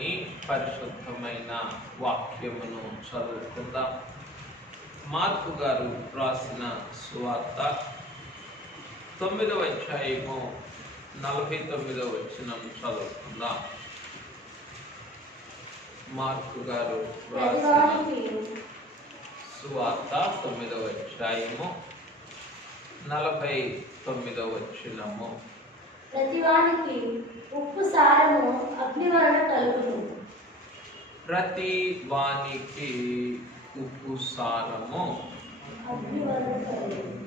దేవుని పరిశుద్ధమైన వాక్యమును చదువుకుందాం. మార్కు గారు రాసిన సువార్త 9వ అధ్యాయము 49వ వచనం చదువుకుందాం. మార్కు గారు రాసిన సువార్త 9వ అధ్యాయము 49వ వచనము. ప్రతివానికి ఉప్పు సారము అగ్ని వలన కలుగును. ప్రతి వానికి ఉప్పు సారము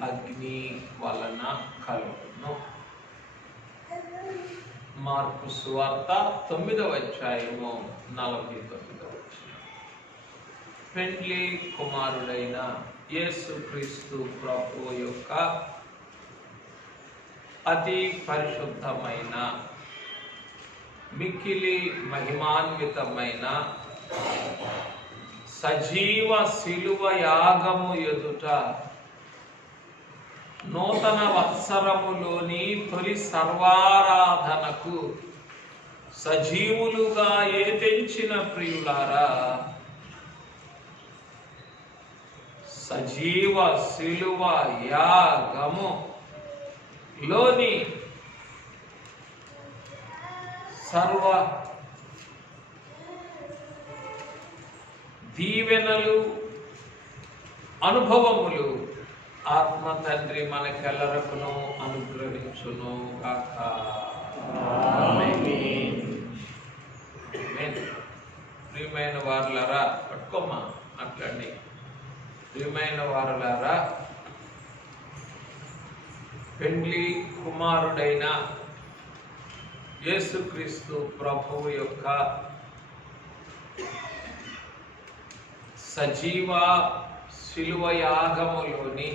అగ్ని వలన కలుగును. మార్కు సువార్త 9వ అధ్యాయము 49వ వచనం. పెండ్లి కుమారుడైన యేసుక్రీస్తు ప్రభువు యొక్క అతి పరిశుద్ధమైన మిక్కిలి మహిమాన్వితమైన సజీవ శిలువ యాగము ఎదుట నూతన వత్సరములోని తొలి సర్వారాధనకు సజీవులుగా తెంచిన ప్రియులారా, సజీవ శిలువ యాగము లోని సర్వ దీవెనలు అనుభవములు ఆత్మ తండ్రి మనకెల్లరకును అనుగ్రహించును గాక. ప్రియమైన వారులారా, పట్టుకోమ్మా అట్లండి. ప్రియమైన వారులారా, పెండ్లి కుమారుడైన యేసుక్రీస్తు ప్రభువు యొక్క సజీవ శిలువ యాగములోని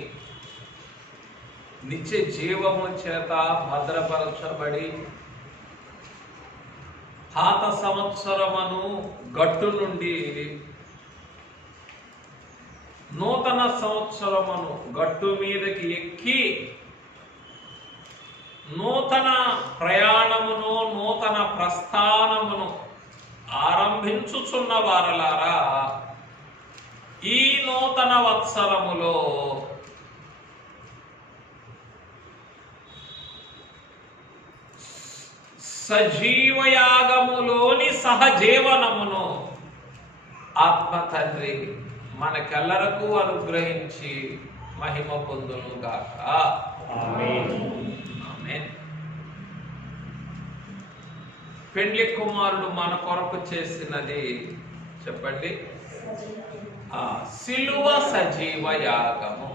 నిత్య జీవము చేత భద్రపరచబడి పాత సంవత్సరమును గట్టు నుండి నూతన సంవత్సరమును గట్టు మీదకి ఎక్కి నూతన ప్రయాణమును నూతన ప్రస్థానమును ఆరంభించుచున్న వారలారా, ఈ నూతన వత్సరములో సజీవయాగములోని సహజీవనమును ఆత్మ తండ్రి మనకెల్లరకు అనుగ్రహించి మహిమ పొందును గాక. ఆమేన్. ఆమేన్. పెండ్లి కుమారుడు మన కొరకు చేసినది చెప్పండి. శిలువ సజీవ యాగము.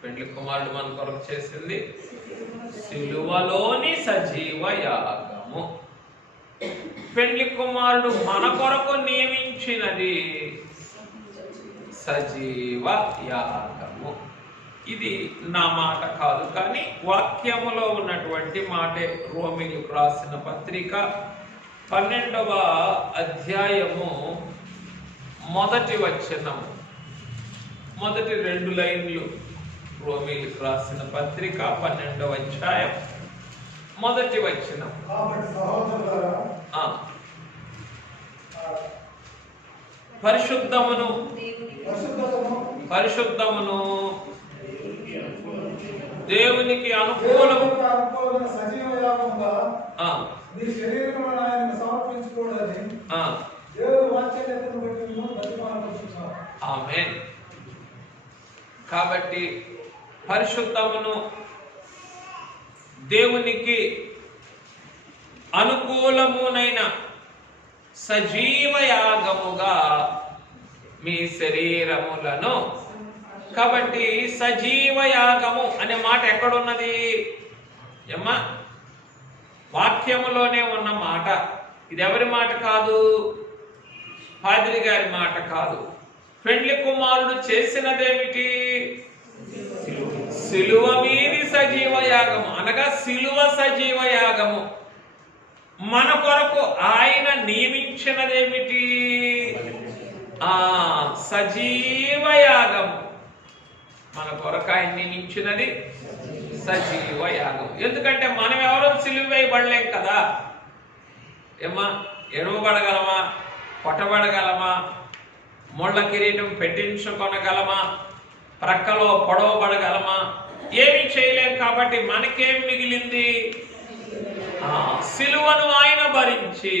పెండ్లి కుమారుడు మన కొరకు చేసింది శిలువలోని సజీవ యాగము. పెండ్లి కుమారుడు మన కొరకు నియమించినది సజీవ యాగము. ఇది నా మాట కాదు, కానీ వాక్యములో ఉన్నటువంటి మాటే. రోమీయులకు రాసిన పత్రిక 12వ అధ్యాయము మొదటి వచనము, మొదటి 2 లైన్లు. రోమీయులకు రాసిన పత్రిక 12వ అధ్యాయం మొదటి వచనం. పరిశుద్ధమును పరిశుద్ధమును దేవునికి అనుకూలము ఆమేన్. కాబట్టి పరిశుద్ధమును దేవునికి అనుకూలమునైన సజీవ యాగముగా మీ శరీరములను. కాబట్టి సజీవ యాగము అనే మాట ఎక్కడున్నది ఏమ్మా? వాక్యములోనే ఉన్న మాట. ఇది ఎవరి మాట కాదు, పాదిరి గారి మాట కాదు. పెండ్లి కుమారుడు చేసినదేమిటి? సిలువ మీది సజీవ యాగము, అనగా సిలువ సజీవ యాగము. మన కొరకు ఆయన నియమించినదేమిటి? సజీవ యాగము. మన కొరకు ఆయన నియమించినది సజీవ యాగం. ఎందుకంటే మనం ఎవరో సిలువ వేయబడలేం కదా. ఏమ్మా, ఎడవబడగలమా? కొట్టబడగలమా? ముళ్ళ కిరీటం పెట్టించుకొనగలమా? ప్రక్కలో పొడవబడగలమా? ఏమి చేయలేం. కాబట్టి మనకేం మిగిలింది? సిలువను ఆయన భరించి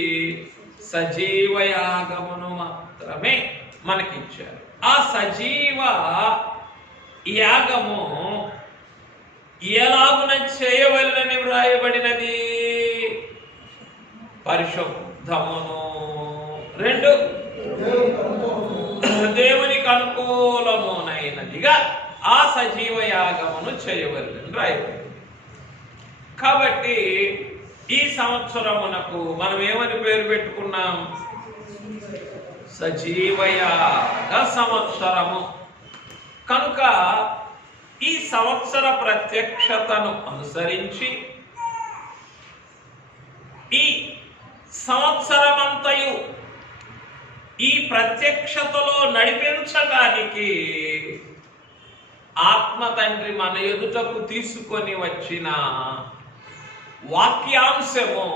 సజీవయాగమును మాత్రమే మనకిచ్చారు. ఆ సజీవ యాగము ఎలాగున చేయవలనని వ్రాయబడినది? పరిశుద్ధమును, 2 దేవునికి అనుకూలమునైనదిగా ఆ సజీవ యాగమును చేయవలనని రాయబడింది. కాబట్టి ఈ సంవత్సరమునకు మనం ఏమని పేరు పెట్టుకున్నాం? సజీవయాగ సంవత్సరము. కనుక ఈ సంవత్సర ప్రత్యక్షతను అనుసరించి ఈ సంవత్సరమంతయు ఈ ప్రత్యక్షతలో నడిపించడానికి ఆత్మ తండ్రి మన ఎదుటకు తీసుకొని వచ్చిన వాక్యాంశము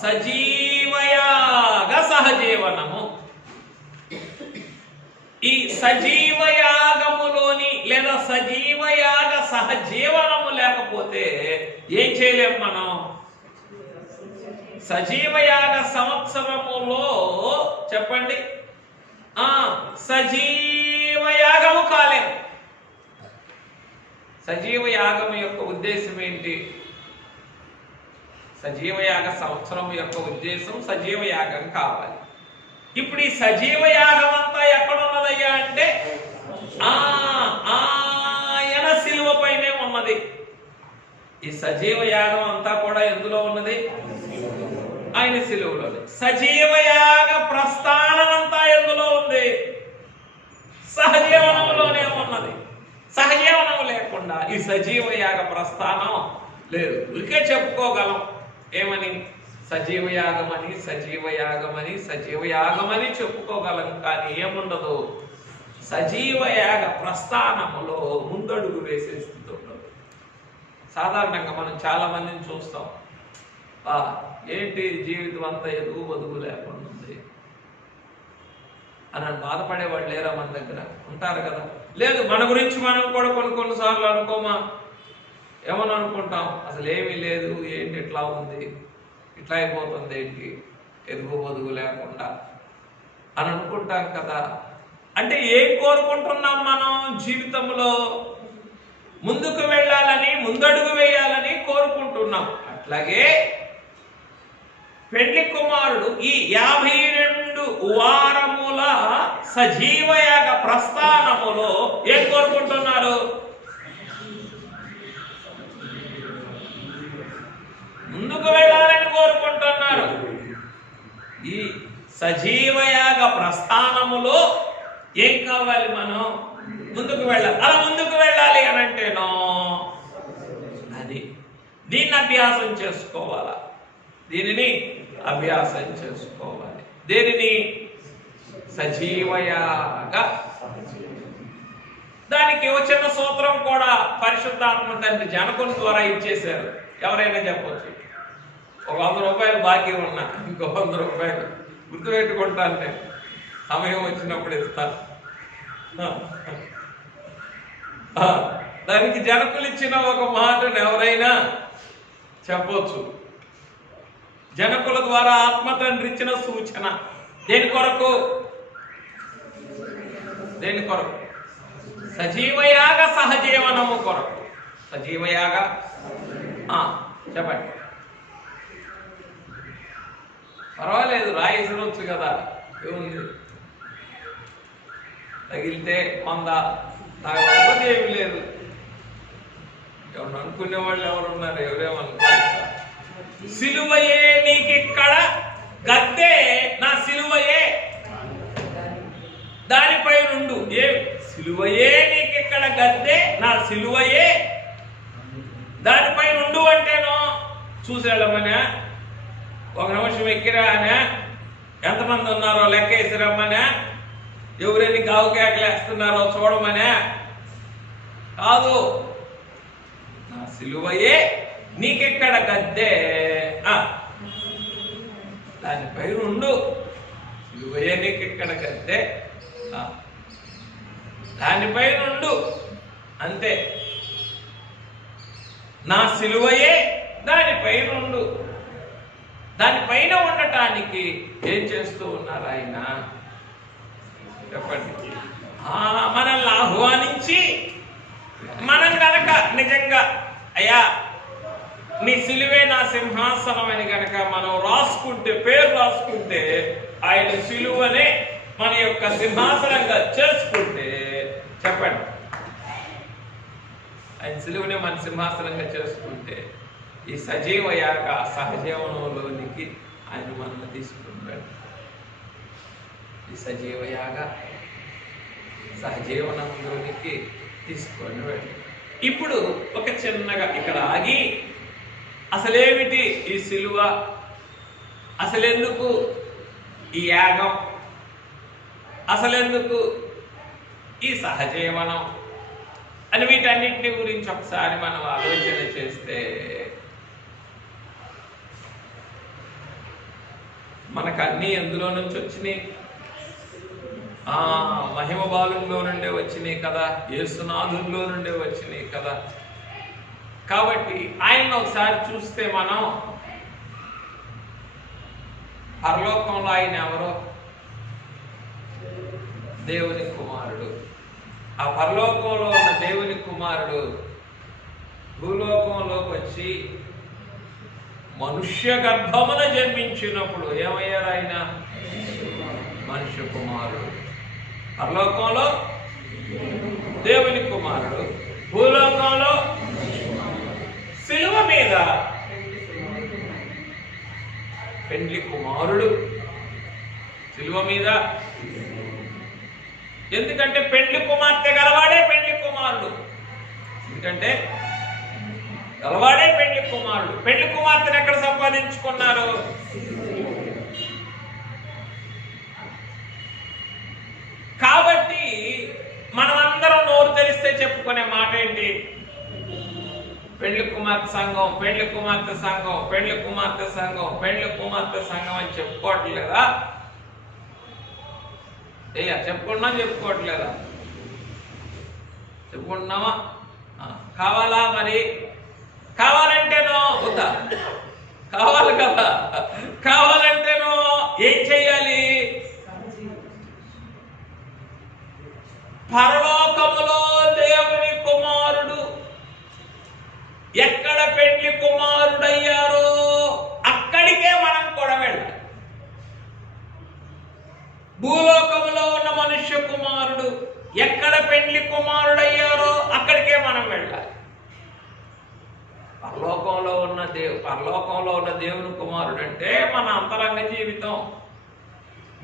సజీవయాగ సహజీవనము. ఈ సజీవయాగములోని లేదా సజీవయాగ సహజీవనము లేకపోతే ఏం చేయలేం మనం? సజీవయాగ సంవత్సరములో చెప్పండి, సజీవయాగము కాలేము. సజీవయాగం యొక్క ఉద్దేశం ఏంటి? సజీవయాగ సంవత్సరం యొక్క ఉద్దేశం సజీవయాగం కావాలి. ఇప్పుడు ఈ సజీవయాగం అంతా ఎక్కడున్నదయ్యా అంటే ఆయన శిలువ పైనే ఉన్నది. ఈ సజీవయాగం అంతా కూడా ఎందులో ఉన్నది? ఆయన శిలువలోనే. సజీవయాగ ప్రస్థానం అంతా ఎందులో ఉంది? సహజీవనంలోనే ఉన్నది. సహజీవనం లేకుండా ఈ సజీవయాగ ప్రస్థానం లేదు. ఇకే చెప్పుకోగలం ఏమని? సజీవయాగమని, సజీవయాగమని, సజీవయాగమని చెప్పుకోగలం. కానీ ఏముండదు? సజీవయాగ ప్రస్థానములో ముందడుగు వేసే స్థితి ఉండదు. సాధారణంగా మనం చాలా మందిని చూస్తాం, ఏంటి జీవితం అంతా ఎదుగు బదుగు లేకుండా ఉంది అని బాధపడేవాళ్ళు లేరా? మన దగ్గర ఉంటారు కదా. లేదు, మన గురించి మనం కూడా కొన్నిసార్లు అనుకోమా? ఏమని అనుకుంటాం? అసలు ఏమీ లేదు, ఏంటి ఇట్లా ఉంది, ఇట్లా అయిపోతుంది, ఏంటి ఎదుగు బదుగు లేకుండా అని అనుకుంటాం కదా. అంటే ఏం కోరుకుంటున్నాం మనం జీవితంలో? ముందుకు వెళ్ళాలని, ముందడుగు వేయాలని కోరుకుంటున్నాం. అట్లాగే పెళ్లి కుమారుడు ఈ 52 వారముల సజీవయాగ ప్రస్థానములో ఏం కోరుకుంటున్నారు? ముందుకు వెళ్ళాలని కోరుకుంటున్నారు. ఈ సజీవయాగ ప్రస్థానములో ఏం కావాలి? మనం ముందుకు వెళ్ళాలి. అలా ముందుకు వెళ్ళాలి అని అంటేనో అది దీన్ని అభ్యాసం చేసుకోవాలా? దీనిని అభ్యాసం చేసుకోవాలి. దేనిని? సజీవయాగ. దానికి వచ్చిన సూత్రం కూడా పరిశుద్ధాత్మ తండ్రి జనకుని ద్వారా ఇచ్చేశారు. ఎవరైనా చెప్పవచ్చు, ఒక 100 రూపాయలు బాకీ ఉన్నా ఇంకో 100 రూపాయలు గుర్తుపెట్టుకుంటాను, నేను సమయం వచ్చినప్పుడు ఇస్తాను. దానికి జనకులు ఇచ్చిన ఒక మాటను ఎవరైనా చెప్పవచ్చు. జనకుల ద్వారా ఆత్మ తండ్రి ఇచ్చిన సూచన దేని కొరకు? దేని కొరకు? సజీవయాగ సహజీవనము కొరకు. సజీవయాగ చెప్పండి. పర్వాలేదు, రాయేసరొచ్చు కదా, ఏముంది? తగిలితే 100, తాగకపోతే ఏమి లేదు. ఎవరు అనుకునే వాళ్ళు ఎవరున్నారు? ఎవరేమనుకోవాలి? సిలువయే నీకిక్కడ గద్దే, నా సిలువయే దానిపై నుండు. ఏ సిలువయే నీకిక్కడ గద్దే, నా సిలువయే దానిపై నుండు అంటేనో చూసేళ్ళమనే, 1 నిమిషం ఎక్కిరా అనే, ఎంతమంది ఉన్నారో లెక్క వేసి రమ్మనే, ఎవరెన్ని గావు కేకలేస్తున్నారో చూడమనే కాదు. నా సిలువయే నీకెక్కడ గద్దే, దానిపై ఉండు. సిలువయే నీకు ఇక్కడ గద్దె, దానిపై ఉండు అంతే. నా సిలువయే దానిపై ఉండు. దానిపైన ఉండటానికి ఏం చేస్తూ ఉన్నారు ఆయన చెప్పండి? మనల్ని ఆహ్వానించి మనం గనక నిజంగా అయ్యా నీ సిలువే నా సింహాసనం అని గనక మనం రాసుకుంటే, పేరు రాసుకుంటే, ఆయన సిలువనే మన యొక్క సింహాసనంగా చేసుకుంటే, చెప్పండి, ఆయన సిలువనే మన సింహాసనంగా చేసుకుంటే ఈ సజీవ యాగ సహజీవనంలోనికి ఆయన మనల్ని తీసుకుంటాడు. ఈ సజీవ యాగ సహజీవనంలోనికి తీసుకొని వెళ్ళి ఇప్పుడు ఒక చిన్నగా ఇక్కడ ఆగి అసలేమిటి ఈ సిలువ, అసలెందుకు ఈ యాగం, అసలెందుకు ఈ సహజీవనం అని వీటన్నిటిని గురించి ఒకసారి మనం ఆలోచన చేస్తే మనకు అన్నీ ఎందులో నుంచి వచ్చినాయి? మహిమ బాలుల్లో నుండే వచ్చినాయి కదా, యేసునాథుల్లో నుండే వచ్చినాయి కదా. కాబట్టి ఆయన ఒకసారి చూస్తే మనం పరలోకంలో ఆయన ఎవరో? దేవుని కుమారుడు. ఆ పరలోకంలో ఉన్న దేవుని కుమారుడు భూలోకంలోకి వచ్చి మనుష్య గర్భమున జన్మించినప్పుడు ఏమయ్యారు? ఆయన మనుష్య కుమారుడు. పరలోకంలో దేవుని కుమారుడు, భూలోకంలో సిలువ మీద పెండ్లి కుమారుడు. సిలువ మీద ఎందుకంటే పెండ్లి కుమార్తె గలవాడే పెండ్లి కుమారుడు. ఎందుకంటే గలవాడే పెండ్లి కుమారుడు. పెండ్లి కుమార్తెను ఎక్కడ సంపాదించుకున్నారు? కాబట్టి మనమందరం నోరు తెలిస్తే చెప్పుకునే మాట ఏంటి? పెళ్లి కుమార్తె సంఘం, పెళ్లి కుమార్తె సంఘం, పెళ్లి కుమార్తె సంఘం, పెళ్లి కుమార్తె సంఘం అని చెప్పుకోవట్లేదా? చెప్పుకోవట్లేదా? చెప్పుకుంటున్నావా? కావాలా? మరి కావాలంటేనో వద్దా? కావాలి కదా. కావాలంటేనో ఏం చెయ్యాలి? పరలోకములో దేవుని కుమారుడు ఎక్కడ పెండ్లి కుమారుడయ్యారో అక్కడికే మనం కూడా వెళ్ళాలి. భూలోకములో ఉన్న మనుష్య కుమారుడు ఎక్కడ పెండ్లి కుమారుడయ్యారో అక్కడికే మనం వెళ్ళాలి. పరలోకంలో ఉన్న దేవుని కుమారుడు అంటే మన అంతరంగ జీవితం.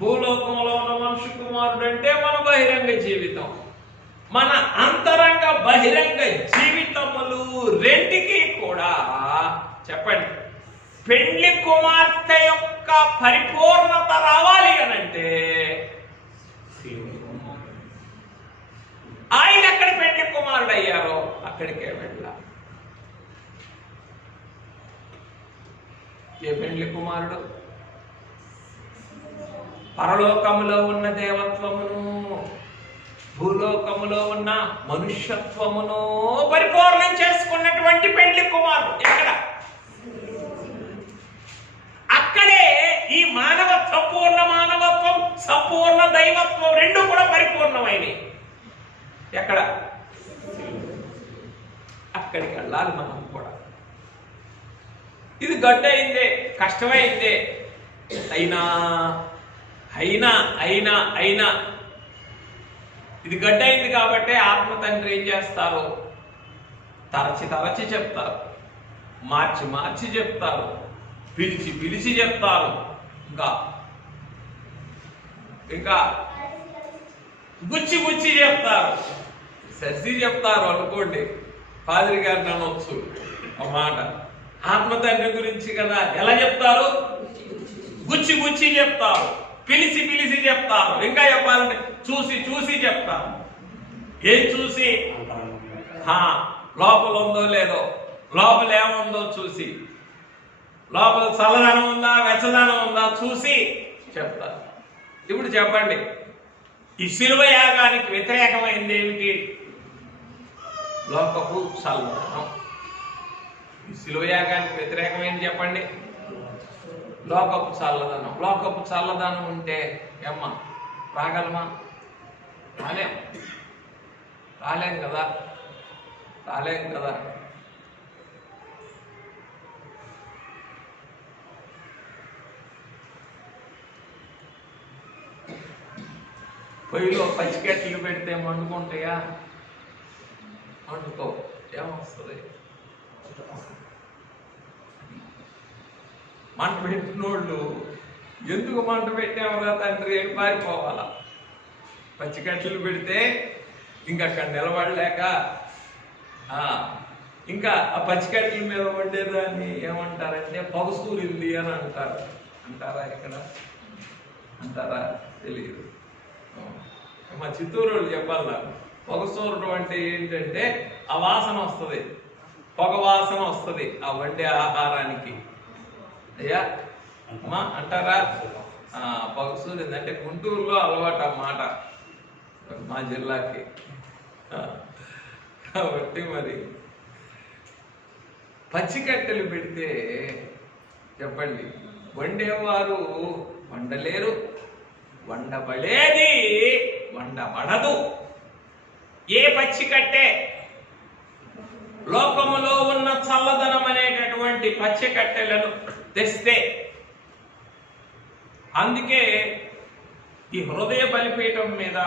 భూలోకంలో ఉన్న మనుష్య కుమారుడు అంటే మన బహిరంగ జీవితం. మన అంతరంగ బహిరంగ జీవితములు రెంటికి కూడా చెప్పండి, పెండ్లి కుమార్తె యొక్క పరిపూర్ణత రావాలి అనంటే ఆయన ఎక్కడ పెండ్లి కుమారుడు అయ్యారో అక్కడికే వెళ్ళాలి. ఏ పెండ్లి కుమారుడు? పరలోకములో ఉన్న దేవత్వమును, భూలోకములో ఉన్న మనుష్యత్వమును పరిపూర్ణం చేసుకున్నటువంటి పెండ్లి కుమారుడు ఎక్కడ? అక్కడే ఈ సంపూర్ణ మానవత్వం, సంపూర్ణ దైవత్వం రెండు కూడా పరిపూర్ణమైనవి. ఎక్కడ? అక్కడికి వెళ్ళాలి మనం కూడా. ఇది గడ్డయిందే, కష్టమైందే, అయినా ఇది గడ్డయింది కాబట్టి ఆత్మ తండ్రి ఏం చేస్తారు? తరచి చెప్తారు, మార్చి చెప్తారు, పిలిచి చెప్తారు, ఇంకా గుచ్చి చెప్తారు, సర్ది చెప్తారు అనుకోండి. పాదిరి గారిని అనొచ్చు ఆ మాట. ఆత్మ తండ్రి గురించి కదా ఎలా చెప్తారు? గుచ్చి చెప్తారు, పిలిచి చెప్తారు, ఇంకా చెప్పాలంటే చూసి చెప్తారు. ఏం చూసి? లోపల ఉందో లేదో, లోపల ఏముందో చూసి, లోపల చల్లదనం ఉందా వెచ్చదనం ఉందా చూసి చెప్తారు. ఇప్పుడు చెప్పండి, ఈ శిలువ యాగానికి వ్యతిరేకమైంది ఏమిటి? లోకపు చల్లదనం. ఈ శిలువ యాగానికి వ్యతిరేకమైంది చెప్పండి. లోకపు చల్లదనం. లోకపు చల్లదనం ఉంటే ఏమ్మా రాగలమా? రాలేం కదా. పొయ్యిలో పచ్చికెట్లు పెడితే మండుకుంటాయా? మండుకో. ఏమొస్తుంది? మంట పెట్టినోళ్ళు ఎందుకు మంట పెట్టామరా తండ్రి అని పారిపోవాలా. పచ్చికట్లు పెడితే ఇంకక్కడ నిలబడలేక ఇంకా ఆ పచ్చికట్ల మీద వండేదాన్ని ఏమంటారంటే పొగసూరింది అని అంటారు. అంటారా? ఇక్కడ అంటారా? తెలియదు. మా చిత్తూరు వాళ్ళు చెప్పాలి నాకు. పొగసూరడం అంటే ఏంటంటే ఆ వాసన వస్తుంది, పొగ వాసన వస్తుంది ఆ వండే ఆహారానికి. అయ్యా అమ్మా అంటారా? పొగసూరింది అంటే గుంటూరులో అలవాటు ఆ మాట, మా జిల్లాకి. కాబట్టి మరి పచ్చికట్టెలు పెడితే చెప్పండి, వండేవారు వండలేరు, వండబడేది వండబడదు. ఏ పచ్చికట్టే లోకములో ఉన్న చల్లదనం అనేటటువంటి పచ్చికట్టెలను తెస్తే, అందుకే ఈ హృదయ బలిపీఠం మీద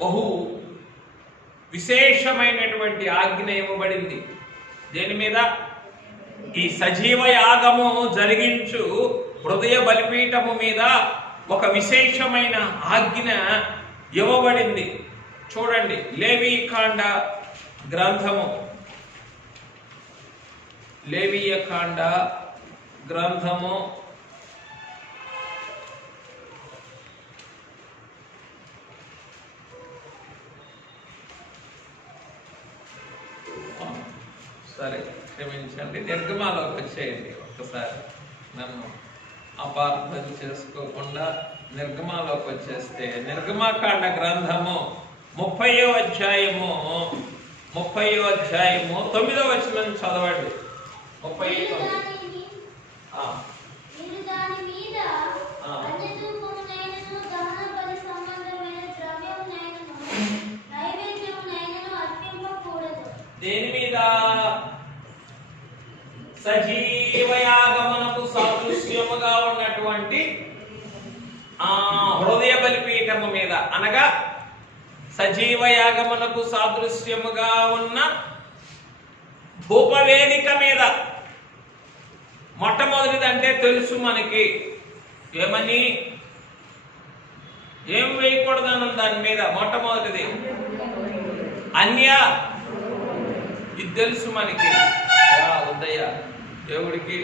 బహు విశేషమైనటువంటి ఆజ్ఞ ఇవ్వబడింది. దేని మీద? ఈ సజీవ యాగము జరిగించు హృదయ బలిపీఠము మీద ఒక విశేషమైన ఆజ్ఞ ఇవ్వబడింది. చూడండి, లేవీకాండ గ్రంథము, లేవీయకాండ గ్రంథము 'సరే క్షమించండి, నిర్గమాలోకి వచ్చేయండి. ఒక్కసారి నన్ను అపార్థం చేసుకోకుండా నిర్గమాలోకి వచ్చేస్తే, నిర్గమాకాండ గ్రంథము 30వ అధ్యాయము 9వ వచనం చదవండి. 39. దేని మీద? సజీవయాగమునకు సాదృశ్యముగా ఉన్నటువంటి హృదయ బలిపీఠము మీద, అనగా సజీవయాగమునకు సాదృశ్యముగా ఉన్న ధూపవేదిక మీద. మొట్టమొదటిదంటే తెలుసు మనకి, ఏమని? ఏం వేయకూడదన్న దాని మీద మొట్టమొదటిది అన్య. ఇది తెలుసు మనకి. వద్దయ్యా, దేవుడికి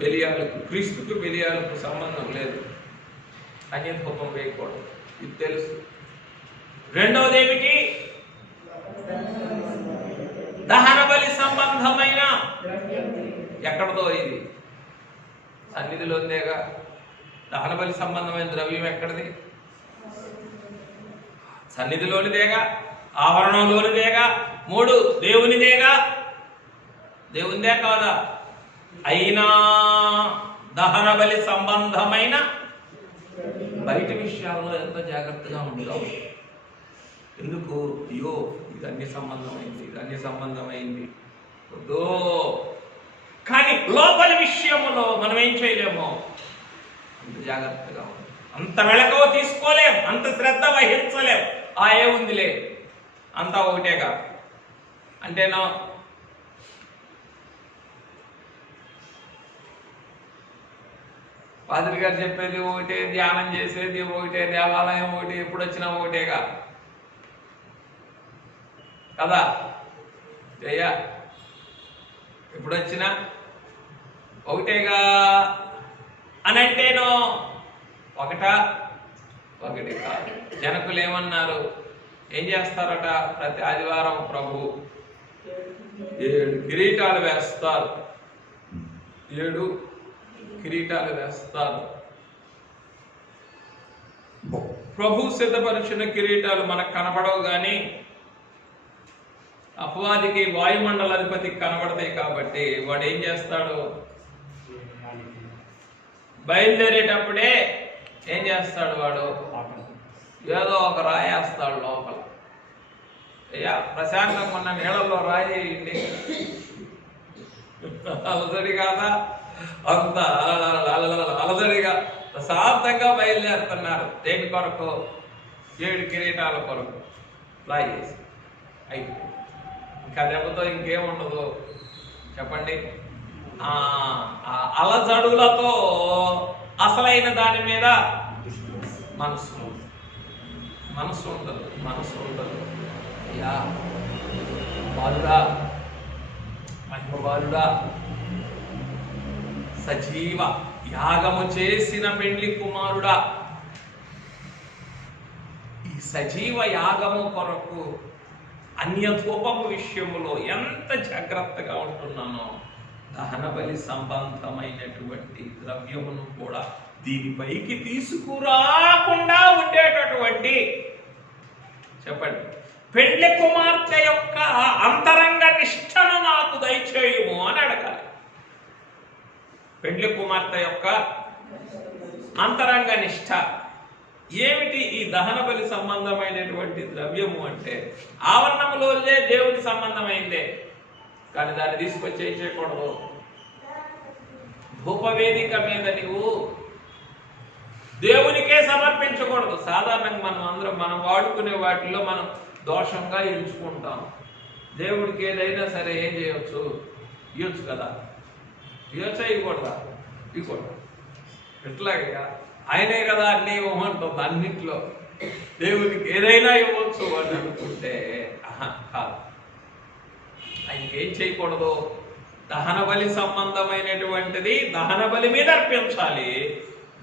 బలియాలకు, క్రీస్తుకు బలియాలకు సంబంధం లేదు, అన్య ధూపం వేయకూడదు, ఇది తెలుసు. రెండవది ఏమిటి? దహన బలి సంబంధమైన. ఎక్కడదో ఇది సన్నిధిలోనేగా. దహన బలి సంబంధమైన ద్రవ్యం ఎక్కడిది? సన్నిధిలోనిదేగా, ఆవరణంలోనిదేగా. 3 దేవునిదేగా. దేవునిదే కాదా? అయినా దహన బలి సంబంధమైన బయట విషయాల్లో ఎంతో జాగ్రత్తగా ఉంటాం. ఎందుకు? అయ్యో ఇది అన్ని సంబంధమైంది వద్దో. కానీ లోపలి విషయంలో మనం ఏం చేయలేము, అంత జాగ్రత్తగా ఉంటాం, అంత మెళకువ తీసుకోలేం, అంత శ్రద్ధ వహించలేం. ఏ ఉందిలే, అంతా ఒకటేగా అంటేనా? పాదిరి గారు చెప్పేది ఒకటే, ధ్యానం చేసేది ఒకటే, దేవాలయం ఒకటి, ఎప్పుడు వచ్చినా ఒకటేగా కదా జయ? ఎప్పుడు వచ్చినా ఒకటేగా అని అంటేనో ఒకటి కాదు. జనకులు ఏమన్నారు? ఏం చేస్తారట? ప్రతి ఆదివారం ప్రభు 7 కిరీటాలు వేస్తారు. 7 కిరీటాలు వేస్తారు. ప్రభు సిద్ధపరిచిన కిరీటాలు మనకు కనబడవు, కానీ అపవాదికి వాయుమండలాధిపతికి కనబడతాయి. కాబట్టి వాడు ఏం చేస్తాడు, బయలుదేరేటప్పుడే ఏం చేస్తాడు, వాడు ఏదో ఒక రాయేస్తాడు లోపల. అయ్యా ప్రశాంతంగా ఉన్న నీళ్ళల్లో రాయేయండి, అలసడి కాదా, అంత అలసడిగా ప్రశాంతంగా బయలుదేరుతున్నారు. దేని కొరకు? 7 కిరీటాల కొరకు. రాయేసి అయిపోయింది. ఇంకా దెబ్బతో ఇంకేముండదు చెప్పండి. అలజడులతో అసలైన దాని మీద మనసు ఉండదు. అయ్యా బాలుడా, మహిమ బాలుడా, సజీవ యాగము చేసిన పెండ్లి కుమారుడా, ఈ సజీవ యాగము కొరకు అన్యధూపము విషయములో ఎంత జాగ్రత్తగా ఉంటున్నానో, దహన బలి సంబంధమైనటువంటి ద్రవ్యమును కూడా దీనిపైకి తీసుకురాకుండా ఉండేటటువంటి చెప్పండి పెండ్లి కుమార్తె యొక్క అంతరంగ నిష్టను నాకు దయచేయుము అని అడగాలి. పెండ్లి కుమార్తె యొక్క అంతరంగ నిష్ఠ ఏమిటి? ఈ దహన బలి సంబంధమైనటువంటి ద్రవ్యము అంటే ఆవరణములోనే దేవుని సంబంధమైందే, కానీ దాన్ని తీసుకొచ్చి ఏం చేయకూడదు. ధూపవేదిక మీద నీవు దేవునికే సమర్పించకూడదు. సాధారణంగా మనం వాడుకునే వాటిలో మనం దోషంగా ఎంచుకుంటాం. దేవుడికి ఏదైనా సరే ఏం చేయొచ్చు, ఇవ్వచ్చు కదా, ఇవ్వచ్చా, ఇవ్వకూడదా? ఇవ్వకూడదు. ఎట్లాగా ఆయనే కదా అన్నీ ఇవ్వమంటుంది. అన్నింటిలో దేవునికి ఏదైనా ఇవ్వచ్చు అని అనుకుంటే కాదు. ఆయనకి ఏం చేయకూడదు, దహన బలి సంబంధమైనటువంటిది దహన బలి మీద అర్పించాలి.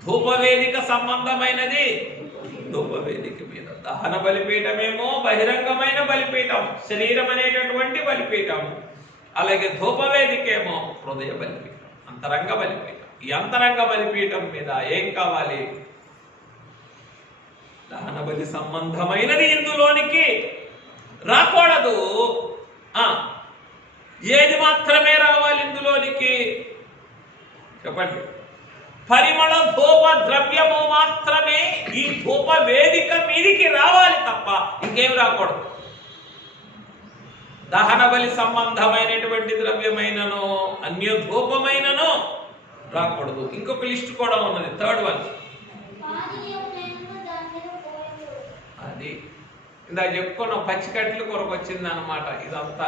ధూపవేదిక సంబంధమైనది ధూపవేదిక మీద. దహన బలిపీఠమేమో బహిరంగమైన బలిపీఠం, శరీరం అనేటటువంటి బలిపీఠం. అలాగే ధూపవేదికేమో హృదయ బలిపీఠం, అంతరంగ బలిపీఠం. ఈ అంతరంగ బలిపీఠం మీద ఏం కావాలి? దహన బలి సంబంధమైనది ఇందులోనికి రాకూడదు. ఏది మాత్రమే రావాలి ఇందులోనికి చెప్పండి? పరిమళ ధూప ద్రవ్యము మాత్రమే ఈ ధూప వేదిక మీదికి రావాలి తప్ప ఇంకేం రాకూడదు. దహన బలి సంబంధమైనటువంటి ద్రవ్యమైనను అన్య ధూపమైనను రాకూడదు. ఇంకొక లిస్ట్ కూడా ఉన్నది, 3rd వన్. అది ఇందాక చెప్పుకున్న పచ్చికట్లు కొరకు వచ్చింది అన్నమాట. ఇదంతా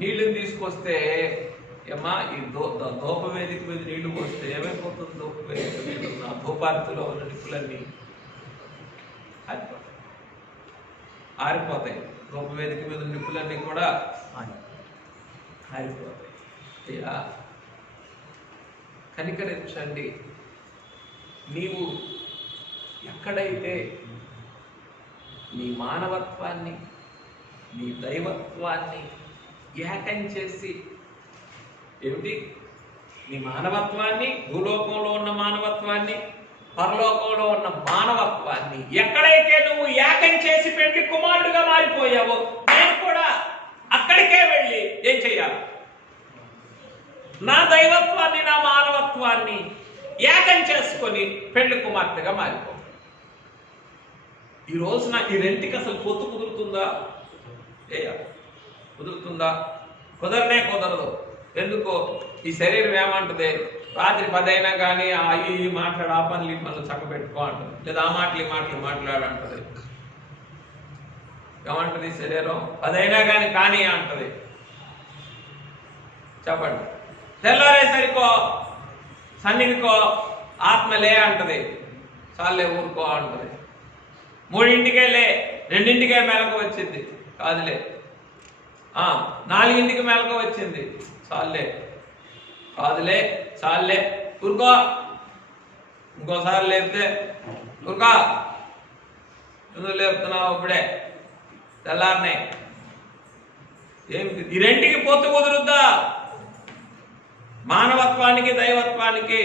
నీళ్ళని తీసుకొస్తే ఏమా ఈ ధూపవేదిక మీద నీళ్లు పోస్తే ఏమైపోతుంది? ధూపవేదిక మీద ఉన్న ధూపార్తిలో ఉన్న నిప్పులన్నీ ఆరిపోతాయి. ధూపవేదిక మీద నిప్పులన్నీ కూడా ఆరిపోతాయి. అయ్యా కనికరించండి. నీవు ఎక్కడైతే నీ మానవత్వాన్ని, నీ దైవత్వాన్ని ఏకం చేసి, ఏమిటి? నీ మానవత్వాన్ని, భూలోకంలో ఉన్న మానవత్వాన్ని, పరలోకంలో ఉన్న మానవత్వాన్ని ఎక్కడైతే నువ్వు ఏకం చేసి పెండ్లి కుమారుడుగా మారిపోయావో, నేను కూడా అక్కడికే వెళ్ళి ఏం చెయ్యాలి? నా దైవత్వాన్ని, నా మానవత్వాన్ని ఏకం చేసుకొని పెండ్లి కుమార్తెగా మారిపో. ఈ రోజున ఈ రెంటికి అసలు పొత్తు కుదురుతుందా? కుదురుతుందా? కుదరనే కుదరదు. ఎందుకో ఈ శరీరం ఏమంటుంది? రాత్రి 10 అయినా కానీ ఈ మాట్లాడు, ఆ పనులు ఈ పనులు చక్క పెట్టుకో అంటుంది, లేదా ఆ మాటలు ఈ మాటలు మాట్లాడంటుంది. ఏమంటుంది శరీరం? 10 అయినా కానీ అంటది. చెప్పండి. తెల్లారేసరికో సన్నిధికో ఆత్మలే అంటది, చాలే ఊరుకో అంటది. 3ంటికే లే, 2ంటికే మెలకు వచ్చింది, కాదులే. 4ంటికి మెలకు వచ్చింది, చాలే, కాదులే, చాలే, ఊరుకో. ఇంకోసారి లేపితే ఊరుకో, ఎందుకు లేపుతున్నావు? ఇప్పుడే తెల్లారినాయి. ఏమిటి? ఈ రెంటికి పొత్తు కుదురుద్దా? మానవత్వానికి దైవత్వానికి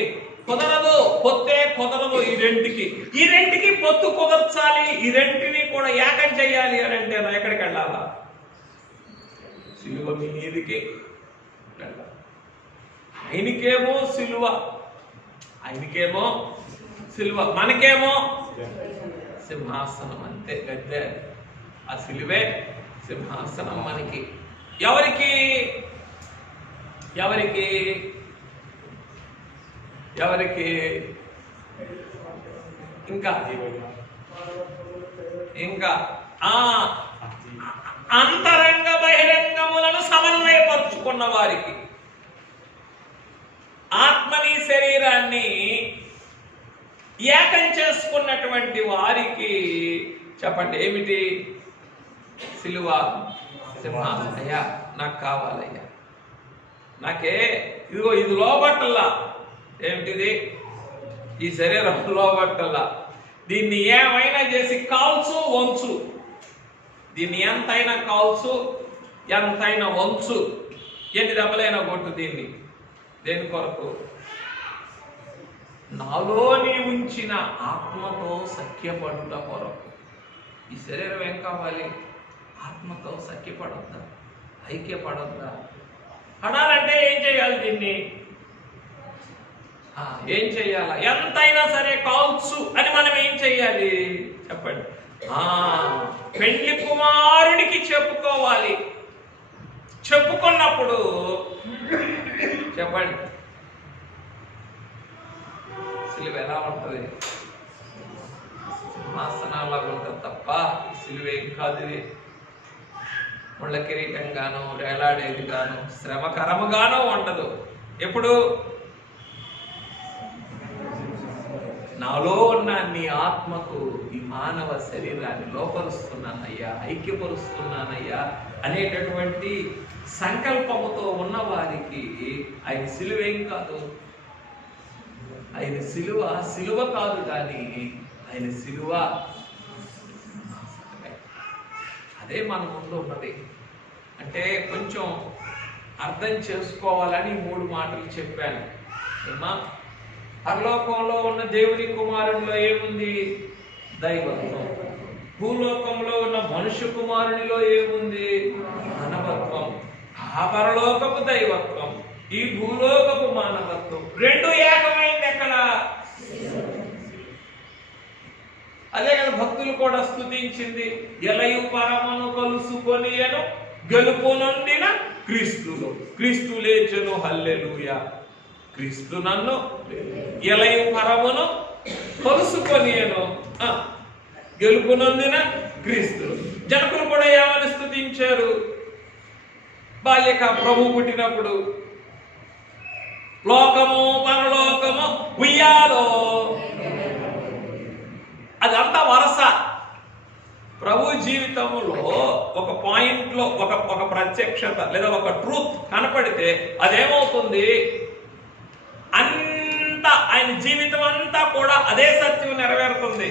కుదరదు, పొత్తే కుదరదు. ఈ రెంటికి పొత్తు కుదర్చాలి. ఈ రెంటిని కూడా ఏకం చేయాలి అని అంటే ఎక్కడికి వెళ్ళాలా? సిలువ మీదికి వెళ్ళాలి. ఆయనకేమో సిలువ, మనకేమో సింహాసనం. అంతే, గద్దె. ఆ సిలువే సింహాసనం మనకి. ఎవరికి ఇంకా అంతరంగ బహిరంగములను సమన్వయపరుచుకున్న వారికి, ఆత్మని శరీరాన్ని ఏకం చేసుకున్నటువంటి వారికి చెప్పండి ఏమిటి? సిలువ సింహాసనం. అయ్యా నాకు కావాలయ్యా, నాకే ఇదిగో ఇది లోబట్టల్లా. ఏమిటిది? ఈ శరీరం లోబట్టల్లా. దీన్ని ఏమైనా చేసి కాల్చు వంచు, దీన్ని ఎంతైనా కాల్చు, ఎంతైనా వంచు, ఎన్ని దెబ్బలైనా కొట్టు. దీన్ని దేని కొరకు? నాలో నీ ఉంచిన ఆత్మతో సఖ్యపడుట కొరకు. ఈ శరీరం ఏం కావాలి? ఆత్మతో సఖ్యపడొద్దా? ఐక్యపడొద్దా? పడాలంటే ఏం చేయాలి? దీన్ని ఏం చెయ్యాలా? ఎంతైనా సరే కాల్చు అని మనం ఏం చెయ్యాలి చెప్పండి? పెళ్లి కుమారుడికి చెప్పుకోవాలి. చెప్పుకున్నప్పుడు చెప్పండి సిలువ ఎలా ఉంటుంది? సింహాసనాలాగా ఉంటుంది తప్ప సిలువ ఏం కాదు. ఇది ముళ్ళ కిరీటంగానో వేలాడేది గాను శ్రమకరముగానో ఉండదు. ఎప్పుడు? నాలో ఉన్న నీ ఆత్మకు ఈ మానవ శరీరాన్ని లోపరుస్తున్నానయ్యా, ఐక్యపరుస్తున్నానయ్యా అనేటటువంటి సంకల్పముతో ఉన్న వారికి ఆయన సిలువ ఏం కాదు. ఆయన సిలువ కాదు, కానీ ఆయన సిలువ అదే మన ముందు ఉన్నది. అంటే కొంచెం అర్థం చేసుకోవాలని 3 మాటలు చెప్పాను. ఏమా? పరలోకంలో ఉన్న దేవుని కుమారునిలో ఏముంది? దైవత్వం. భూలోకంలో ఉన్న మనుష్య కుమారునిలో ఏముంది? మానవత్వం. ఆ పరలోకపు దైవత్వం, ఈ భూలోకపు మానవత్వం రెండు ఏకమైంది ఎక్కడ? అదే కదా భక్తులు కూడా స్తుతించింది. ఎలయు పరమను కలుసుకొనియను గెలుపు నొందిన క్రీస్తులో, క్రీస్తు లేచెను హల్లెలూయా. క్రీస్తు నన్ను ఎలయు పరమును కలుసుకొనియను గెలుపు నొందిన క్రీస్తు. జనకులు కూడా ఏమని స్తుతించారు? బాల్యక ప్రభు పుట్టినప్పుడు లోకము పరలోకము ఉయ్యాలో, అదంతా వరస. ప్రభు జీవితంలో ఒక పాయింట్లో ఒక ప్రత్యక్షత లేదా ఒక ట్రూత్ కనపడితే అదేమవుతుంది? అంతా ఆయన జీవితం అంతా కూడా అదే సత్యం నెరవేరుతుంది.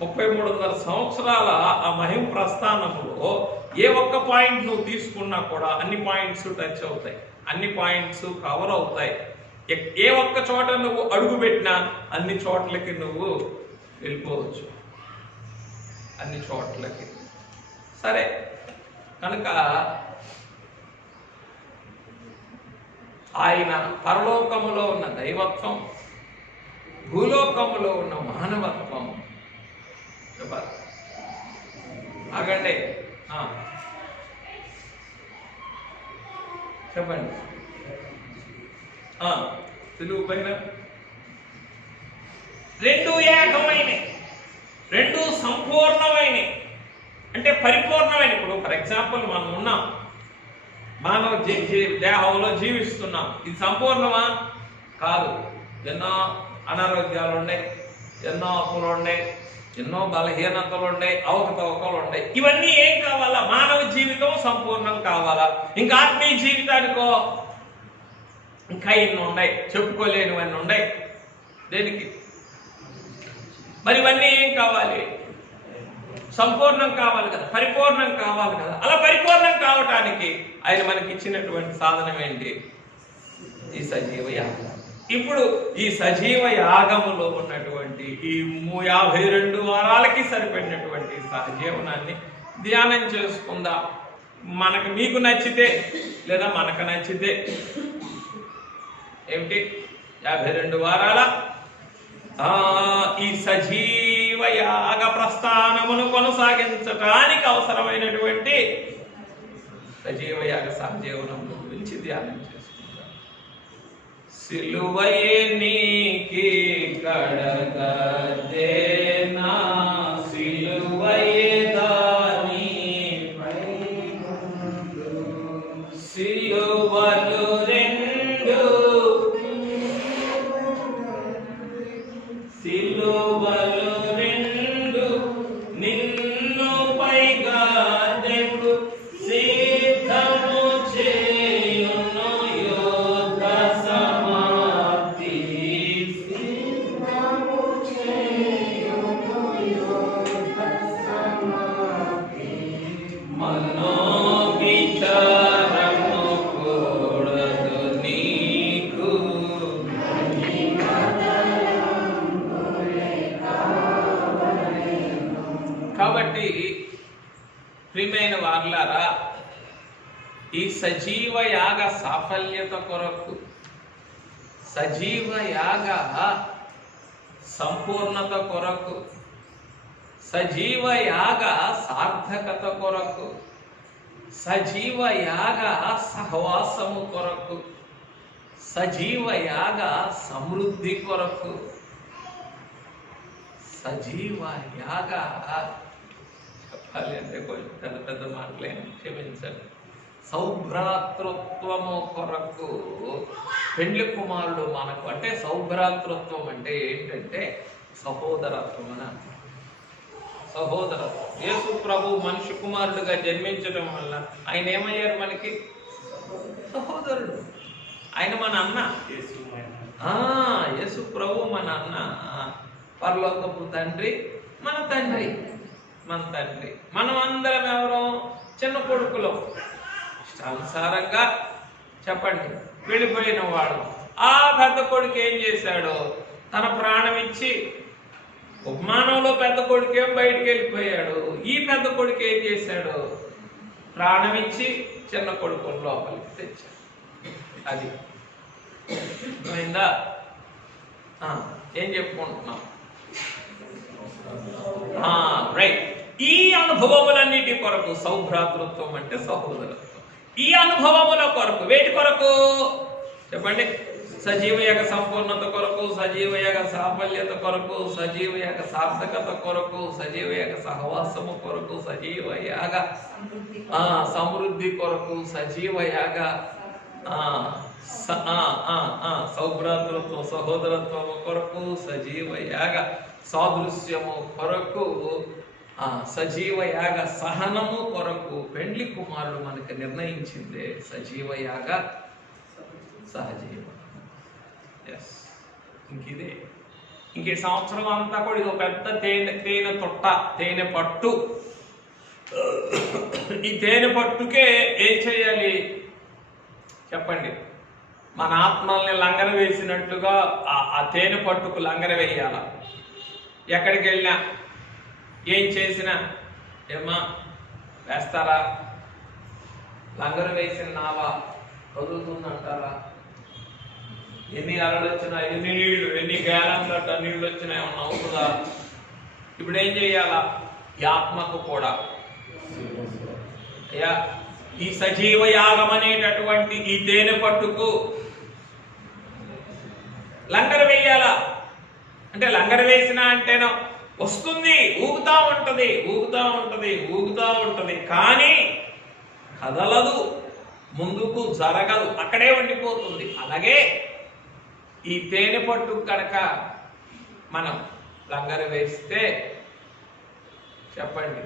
33,500 సంవత్సరాల ఆ మహిమ ప్రస్థానంలో ఏ ఒక్క పాయింట్ నువ్వు తీసుకున్నా కూడా అన్ని పాయింట్స్ టచ్ అవుతాయి, అన్ని పాయింట్స్ కవర్ అవుతాయి. ఏ ఒక్క చోట నువ్వు అడుగు పెట్టినా అన్ని చోట్లకి నువ్వు వెళ్ళిపోవచ్చు, అన్ని చోట్లకి. సరే, కనుక ఆయన పరలోకములో ఉన్న దైవత్వం, భూలోకములో ఉన్న మానవత్వం. చెప్పాలి ఆగండి, చెప్పండి. తెలుగు పైన రెండు ఏకమైనవి, రెండు సంపూర్ణమైనవి, అంటే పరిపూర్ణమైన. ఇప్పుడు ఫర్ ఎగ్జాంపుల్ మనం ఉన్నాం, మానవ దేహంలో జీవిస్తున్నాం. ఇది సంపూర్ణమా? కాదు. ఎన్నో అనారోగ్యాలు ఉన్నాయి, ఎన్నో అప్పులు ఉన్నాయి, ఎన్నో బలహీనతలు ఉన్నాయి, అవకతవకలు ఉన్నాయి. ఇవన్నీ ఏం కావాలా? మానవ జీవితం సంపూర్ణం కావాలా? ఇంకా ఆత్మీయ జీవితానికో ఇంకా ఎన్ని ఉన్నాయి, చెప్పుకోలేనివన్నీ ఉన్నాయి. దేనికి మరి ఇవన్నీ ఏం కావాలి? సంపూర్ణం కావాలి కదా, పరిపూర్ణం కావాలి కదా. అలా పరిపూర్ణం కావటానికి ఆయన మనకి ఇచ్చినటువంటి సాధనం ఏంటి? ఈ సజీవ యాగం. ఇప్పుడు ఈ సజీవ యాగములో ఉన్నటువంటి ఈ 52 వారాలకి సరిపడినటువంటి సహజీవనాన్ని ధ్యానం చేసుకుందాం. మీకు నచ్చితే లేదా మనకు నచ్చితే ఏమిటి 52 వారాల ఈ సజీవ యాగ ప్రస్థానమును కొనసాగించటానికి అవసరమైనటువంటి సజీవ యాగ సహజీవనం గురించి ధ్యానం చేసుకుందాం. సిలువయే నీకి కడగదేనా, సిలువయే దాని సిలువలు రెండు, సిలువలు రెండు, నిన్ను పైగా దేవుడు సిద్ధము చేయును యుద్ధ సమాప్తి, సిద్ధము చేయును యుద్ధ సమాప్తి, మనోవిచారము కూడదు నీకు, కాబట్టి ప్రియమైన వారలారా, ఈ సజీవ యాగ సాఫల్యత కొరకు, సజీవ యాగ సంపూర్ణత కొరకు, సజీవ యాగ సార్థకత కొరకు, సజీవ యాగ సహవాసము కొరకు, సజీవ యాగ సమృద్ధి కొరకు, సజీవ యాగ చెప్పాలి అంటే కొంచెం పెద్ద పెద్ద మాటలే క్షమించండి, సౌభ్రాతృత్వము కొరకు పెండ్లి కుమారుడు మనకు, అంటే సౌభ్రాతృత్వం అంటే ఏంటంటే సహోదరత్వం అని అర్థం. సహోదరత్వం. యేసు ప్రభు మనిషి కుమారుడుగా జన్మించడం వల్ల ఆయన ఏమయ్యారు? మనకి సహోదరుడు. ఆయన మన అన్న. యేసు ప్రభు మన అన్న, పరలోకపు తండ్రి మన తండ్రి, మన తండ్రి. మనం అందరం ఎవరో చిన్న కొడుకులో ఇష్టానుసారంగా చెప్పండి వెళ్ళిపోయిన వాడు. ఆ పెద్ద కొడుకు ఏం చేశాడో తన ప్రాణం ఇచ్చి, ఉపమానంలో పెద్ద కొడుకేం బయటికి వెళ్ళిపోయాడు, ఈ పెద్ద కొడుకు ఏం చేశాడు? ప్రాణం ఇచ్చి చిన్న కొడుకు లోపలికి తెచ్చాడు. అది అయిందా? ఏం చెప్పుకుంటున్నాం? రైట్. ఈ అనుభవములన్నిటి కొరకు సౌభ్రాతృత్వం అంటే సహోదరత్వం. ఈ అనుభవముల కొరకు, వేటి కొరకు చెప్పండి? సజీవ యాగ సంపూర్ణత కొరకు, సజీవ యాగ సాఫల్యత కొరకు, సజీవ యాగ సార్థకత కొరకు, సజీవ యాగ సహవాసము కొరకు, సజీవ యాగ సమృద్ధి కొరకు, సజీవ యాగ సౌభ్రాతృత్వం సహోదరత్వము కొరకు, సజీవ యాగ సాదృశ్యము కొరకు, సజీవ యాగ సహనము కొరకు పెండ్లి కుమారుడు మనకు నిర్ణయించిందే సజీవ యాగ సహజీవ. ఇంకిదే, ఇంక సంవత్సరం అంతా కూడా ఇది ఒక పెద్ద తేనె తొట్ట, తేనె పట్టు. ఈ తేనె పట్టుకే ఏం చేయాలి చెప్పండి? మన ఆత్మల్ని లంగర వేసినట్లుగా ఆ తేనె పట్టుకు లంగర వేయాల. ఎక్కడికి వెళ్ళినా ఏం చేసినా ఏమా వేస్తారా? లంగర వేసిన నావా వదులుతుందంటారా? ఎన్ని అలలు వచ్చినా, ఎన్ని నీళ్లు, ఎన్ని గ్యాలంగట్ట నీళ్ళు వచ్చినా ఏమన్నా అవుతుందా? ఇప్పుడు ఏం చేయాలా? ఈ ఆత్మకు కూడా అయ్యా ఈ సజీవ యాగం అనేటటువంటి ఈ తేనె పట్టుకు లంగర వేయాలా. అంటే లంగర వేసినా అంటేనో వస్తుంది, ఊగుతా ఉంటది, ఊగుతా ఉంటది, ఊగుతా ఉంటది, కానీ కదలదు, ముందుకు జరగదు, అక్కడే ఉండిపోతుంది. అలాగే ఈ తేనె పట్టు కనుక మనం లంగర వేస్తే చెప్పండి,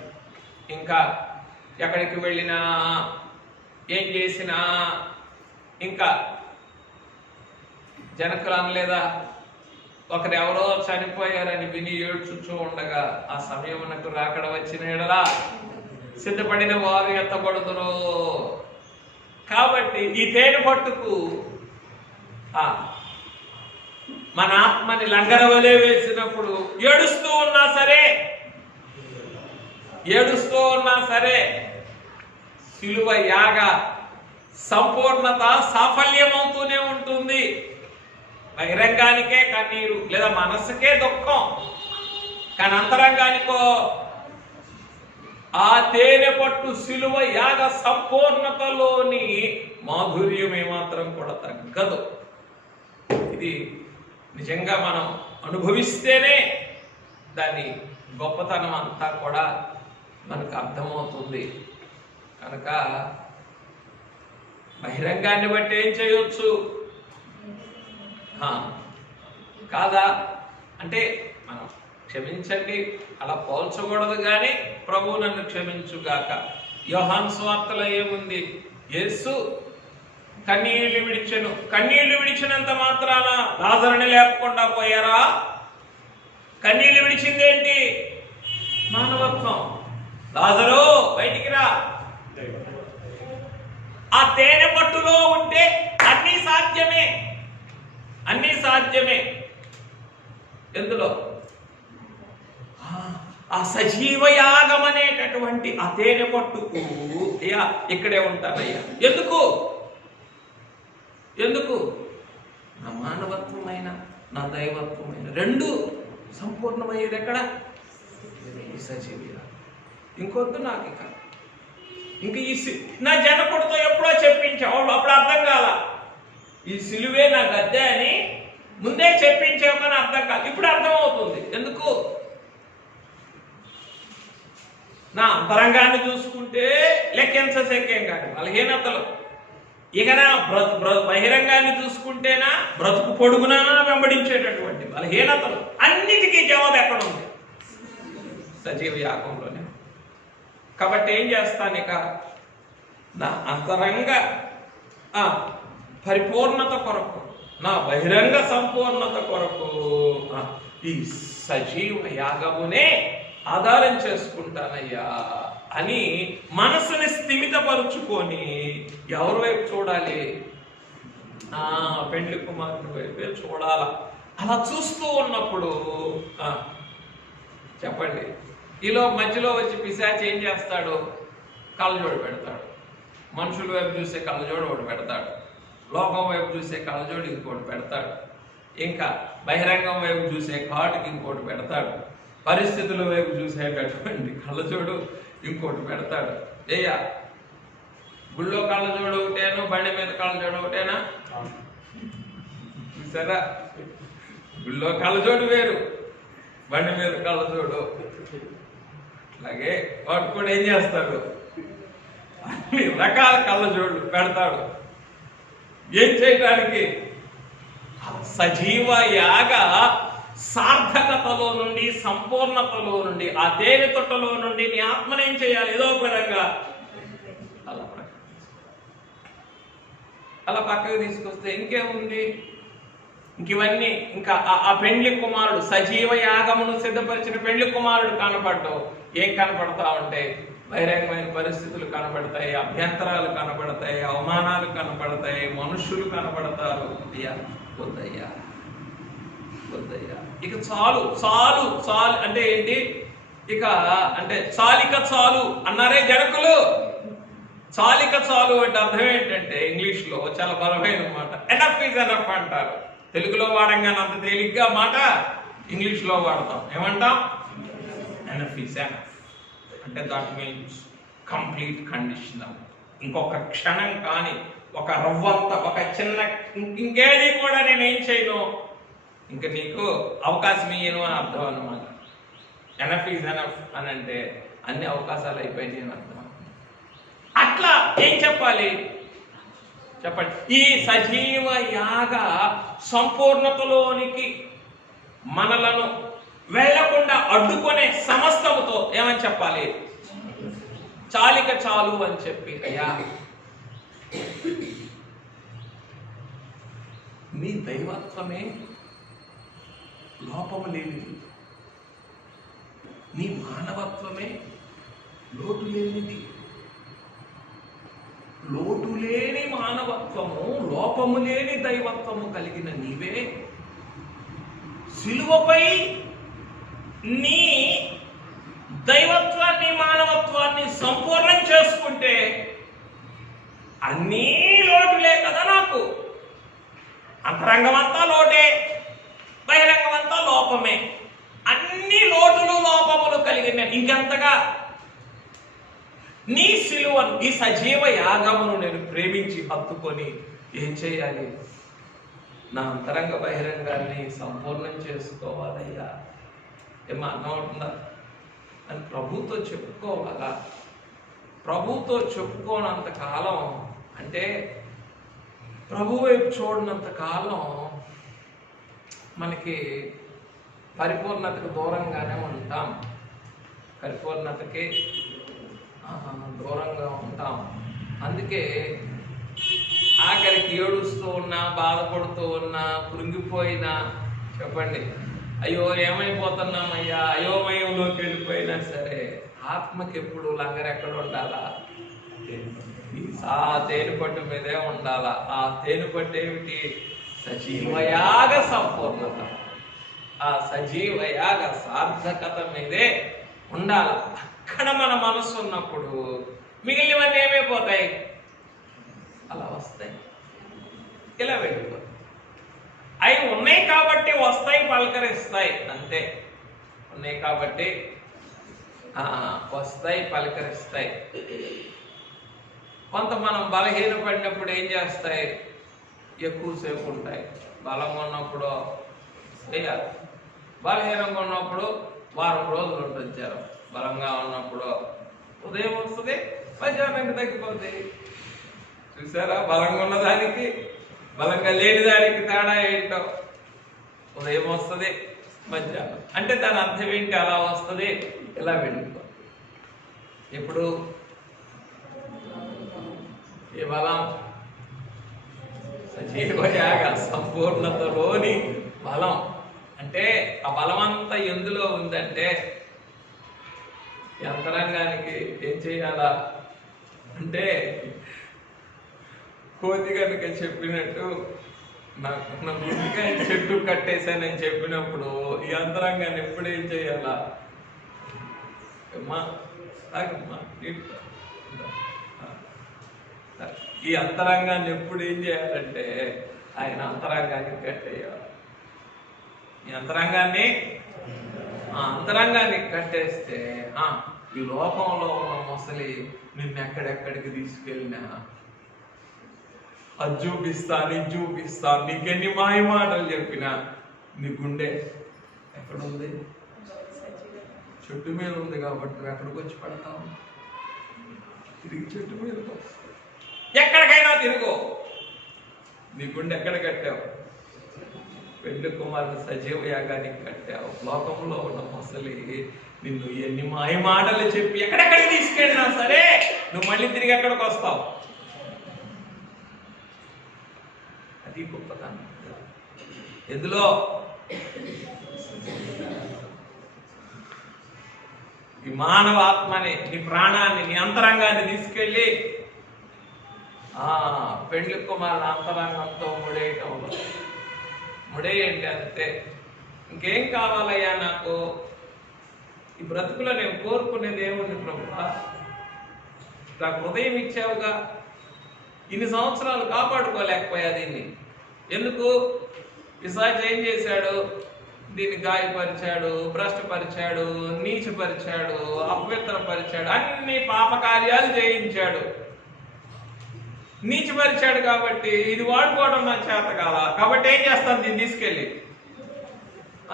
ఇంకా ఎక్కడికి వెళ్ళినా ఏం చేసినా, ఇంకా జనకులు అనలేదా? ఒకరు ఎవరో చనిపోయారని విని ఏడ్చుచూ ఉండగా ఆ సమయమునకు రాకడ వచ్చిన ఎడలా సిద్ధపడిన వారు ఎత్తబడుదురు. కాబట్టి ఈ తేనె పట్టుకు మన ఆత్మని లంగరవలే వేసినప్పుడు ఏడుస్తూ ఉన్నా సరే శిలువ యాగ సంపూర్ణత సాఫల్యమవుతూనే ఉంటుంది. బహిరంగానికే కన్నీరు లేదా మనస్సుకే దుఃఖం, కానీ అంతరంగానికో ఆ తేనె పట్టు శిలువ యాగ సంపూర్ణతలోని మాధుర్యం ఏమాత్రం కూడా తగ్గదు. ఇది నిజంగా మనం అనుభవిస్తేనే దాని గొప్పతనం అంతా కూడా మనకు అర్థమవుతుంది. కనుక బహిరంగాన్ని బట్టి ఏం చేయొచ్చు కాదా అంటే మనం క్షమించండి అలా పోల్చకూడదు, కానీ ప్రభువు నన్ను క్షమించుగాక. యోహాను సువార్తలో ఏముంది? యేసు కన్నీళ్లు విడిచెను. కన్నీళ్లు విడిచినంత మాత్రాన లాజరుని లేపకుండా పోయారా? కన్నీళ్లు విడిచిందేంటి? మానవత్వం. లాజరు బయటికి రా. ఆ తేనె పట్టులో ఉంటే అన్నీ సాధ్యమే. ఎందులో? ఆ సజీవ యాగం అనేటటువంటి ఆ తేనె పట్టుకు అయ్యా ఇక్కడే ఉంటానయ్యా. ఎందుకు? నా మానవత్వమైన నా దైవత్వమైన రెండు సంపూర్ణమయ్యేది ఎక్కడ? ఈ సజీవ యాగం. ఇంకొద్దు నాకు ఇంక నా జనకుడితో ఎప్పుడో చెప్పించావు, అప్పుడు అర్థం కాల. ఈ సిలువే నా గద్దె అని ముందే చెప్పించావు, కానీ అర్థం కాదు. ఇప్పుడు అర్థమవుతుంది. ఎందుకు? నా అంతరంగాన్ని చూసుకుంటే లెక్కించశక్యం కాదు బలహీనతలు. ఇక నా బహిరంగాన్ని చూసుకుంటేనా బ్రతుకు పొడుగునా వెంబడించేటటువంటి బలహీనతలు. అన్నిటికీ జవాబు ఎక్కడ ఉంది? సజీవ యాగంలోనే. కాబట్టి ఏం చేస్తాను? ఇక నా అంతరంగ పరిపూర్ణత కొరకు, నా బహిరంగ సంపూర్ణత కొరకు ఈ సజీవ యాగమునే ఆధారం చేసుకుంటానయ్యా అని మనసుని స్థిమితపరుచుకొని ఎవరి వైపు చూడాలి? పెండ్లి కుమారుని వైపే చూడాల. అలా చూస్తూ ఉన్నప్పుడు చెప్పండి, ఈలో మధ్యలో వచ్చి పిశాచి ఏం చేస్తాడు? కళ్ళజోడు పెడతాడు. మనుషుల వైపు చూసే కళ్ళజోడు ఒకటి పెడతాడు, లోకం వైపు చూసే కళ్ళజోడు ఇంకోటి పెడతాడు, ఇంకా బహిరంగం వైపు చూసే కాటుకి ఇంకోటి పెడతాడు, పరిస్థితుల వైపు చూసేటటువంటి కళ్ళజోడు ఇంకోటి పెడతాడు. గుళ్ళో కళ్ళజోడు ఒకటేను, బండి మీద కళ్ళజోడు ఒకటేనా? చూసారా? గుళ్ళో కళ్ళజోడు వేరు, బండి మీద కళ్ళజోడు. అలాగే వాడు కూడా ఏం చేస్తాడు? అన్ని రకాల కళ్ళజోళ్ళు పెడతాడు. ఏం చేయడానికి? సజీవ యాగ సార్థకతలో నుండి, సంపూర్ణతలో నుండి, ఆ తేనె తొట్టలో నుండి నీ ఆత్మనేం చేయాలి? ఏదో పరంగా అలా పక్కకు తీసుకొస్తే ఇంకేముంది? ఇవన్నీ ఇంకా ఆ పెండ్లి కుమారుడు, సజీవ యాగమును సిద్ధపరిచిన పెండ్లి కుమారుడు కనపడ్డావు. ఏం కనపడతా ఉంటాయి? బహిరంగమైన పరిస్థితులు కనపడతాయి, అభ్యంతరాలు కనపడతాయి, అవమానాలు కనపడతాయి, మనుషులు కనపడతారు. వద్దయ్యా. ఇక చాలు అంటే ఏంటి? ఇక అంటే చాలిక చాలు అన్నారే జనకులు. చాలిక చాలు అంటే అర్థం ఏంటంటే ఇంగ్లీష్లో చాలా బలమైన మాట ఎనఫ్ ఈజ్ ఎనఫ్ అంటారు. తెలుగులో వాడంగానే అంత తేలిగ్గా మాట ఇంగ్లీష్లో వాడతాం. ఏమంటాం? ఎనఫ్ ఈజ్ ఎనఫ్ అంటే దట్ మీన్స్ కంప్లీట్ కండిషనల్. ఇంకొక క్షణం కానీ, ఒక రవ్వంత, ఒక చిన్న ఇంకేది కూడా నేనేం చేయను, ఇంక నీకు అవకాశం ఇయ్యను అని అర్థం అన్నమాట. ఎనఫ్ ఈజ్ ఎనఫ్ అని అంటే అన్ని అవకాశాలు అయిపోయినాయి అని అర్థం. అట్లా ఏం చెప్పాలి చెప్పండి? ఈ సజీవ యాగ సంపూర్ణతలోనికి మనలను వెళ్లకుండా అడ్డుకునే సమస్తముతో ఏమని చెప్పాలి? చాలిక చాలు అని చెప్పి, అయ్యా నీ దైవత్వమే లోపము లేనిది, నీ మానవత్వమే లోటు లేనిది. లోటు లోటు లేని మానవత్వము, లోపము లేని దైవత్వము కలిగిన నీవే సిలువపై నీ దైవత్వాన్ని, మానవత్వాన్ని సంపూర్ణం చేసుకుంటే అన్నీ లోటులే కదా నాకు. అంతరంగమంతా లోటే, బహిరంగమంతా లోపమే. అన్ని లోటులు, లోపములు కలిగిన ఇంకెంతగా నీ సిలువను, ఈ సజీవ యాగమును నేను ప్రేమించి హత్తుకొని ఏం చేయాలి? నా అంతరంగ బహిరంగాన్ని సంపూర్ణం చేసుకోవాలయ్యా. ఏమో అర్థమవుతుందా అని ప్రభుతో చెప్పుకోవాలా. ప్రభుతో చెప్పుకోనంత కాలం, అంటే ప్రభు వైపు చూడనంత కాలం మనకి పరిపూర్ణతకు దూరంగానే ఉంటాం. పరిపూర్ణతకి దూరంగా ఉంటాం. అందుకే ఆఖరికి ఏడుస్తూ ఉన్నా, బాధపడుతూ ఉన్నా, కృంగిపోయినా, చెప్పండి అయ్యో ఏమైపోతున్నామయ్యా, అయోమయంలోకి వెళ్ళిపోయినా సరే ఆత్మకి ఎప్పుడు లంగరెక్కడ ఉండాలా? ఆ తేనెపట్టు మీదే ఉండాలా. ఆ తేనెపట్టు ఏమిటి? సజీవయాగ సంపూర్ణత, ఆ సజీవయాగ సార్థకత మీదే ఉండాల. అక్కడ మన మనసు ఉన్నప్పుడు మిగిలినవన్నీ ఏమైపోతాయి? అలా వస్తాయి, ఇలా వెళ్ళిపోతాయి. అవి ఉన్నాయి కాబట్టి వస్తాయి, పలకరిస్తాయి, అంతే. ఉన్నాయి కాబట్టి వస్తాయి, పలకరిస్తాయి. కొంత మనం బలహీనపడినప్పుడు ఏం చేస్తాయి? ఎక్కువసేపు ఉంటాయి. బలంగా ఉన్నప్పుడు చేయాలి, బలహీనంగా ఉన్నప్పుడు వారం రోజులు ఉంటుంది జ్వరం. బలంగా ఉన్నప్పుడు ఉదయం వస్తుంది, మధ్యాహ్నానికి తగ్గిపోతాయి. చూసారా? బలంగా ఉన్నదానికి, బలంగా లేని దానికి తేడా ఏంటో. ఉదయం వస్తుంది, మధ్యాహ్నం. అంటే దాని అర్థం ఏంటి? అలా వస్తుంది, ఇలా వెళ్ళిపో. ఇప్పుడు ఈ బలం సజీవయాగ సంపూర్ణతలోని బలం. అంటే ఆ బలమంతా ఎందులో ఉందంటే యంత్రాంగానికి ఏం చేయాలా అంటే, కోతి కనుక చెప్పినట్టు నాకు ముందుగా చెట్టు కట్టేశానని చెప్పినప్పుడు ఈ యంత్రాంగాన్ని ఎప్పుడు ఏం చేయాలా? ఈ అంతరంగాన్ని ఎప్పుడు ఏం చేయాలంటే ఆయన అంతరంగాన్ని కట్టేయాలి. ఈ అంతరంగాన్ని కట్టేస్తే ఈ లోకంలో ఉన్న మొసలి నిన్నెక్కడెక్కడికి తీసుకెళ్ళినా అది చూపిస్తా, నీకు చూపిస్తా, నీకెన్ని మాయ మాటలు చెప్పినా నీ గుండె ఎక్కడుంది? చెట్టు మీద ఉంది కాబట్టి నువ్వు ఎక్కడికి వచ్చి పడతావు? తిరిగి చెట్టు మీద ఎక్కడికైనా తిరుగు. నీ గుండె ఎక్కడ కట్టావు? పెళ్లి కుమారుడు సజీవ యాగానికి కట్టావు. లోకంలో ఉన్న మొసలి నిన్ను ఎన్ని మాయ మాటలు చెప్పి ఎక్కడెక్కడికి తీసుకెళ్ళినా సరే నువ్వు మళ్ళీ తిరిగి ఎక్కడికి వస్తావు. అది గొప్పతనం. ఎందులో? ఈ మానవ ఆత్మని, నీ ప్రాణాన్ని, నీ అంతరంగాన్ని తీసుకెళ్ళి పెండ్లి కుమారుడు అంతరంగంతో ముడేయటంలో ముడేయండి, అంతే. ఇంకేం కావాలయ్యా నాకు? ఈ బ్రతుకులో నేను కోరుకునేది ఏముంది ప్రభువా? నాకు హృదయం ఇచ్చావుగా, ఇన్ని సంవత్సరాలు కాపాడుకోలేకపోయా దీన్ని. ఎందుకు? పిశాచు ఏం చేశాడు? దీన్ని గాయపరిచాడు, భ్రష్టపరిచాడు, నీచపరిచాడు, అపవిత్రపరిచాడు, అన్ని పాపకార్యాలు చేయించాడు. నీచపరిచాడు కాబట్టి ఇది వాడుకోవడం నా చేత కాదా, కాబట్టి ఏం చేస్తాను? దీన్ని తీసుకెళ్ళి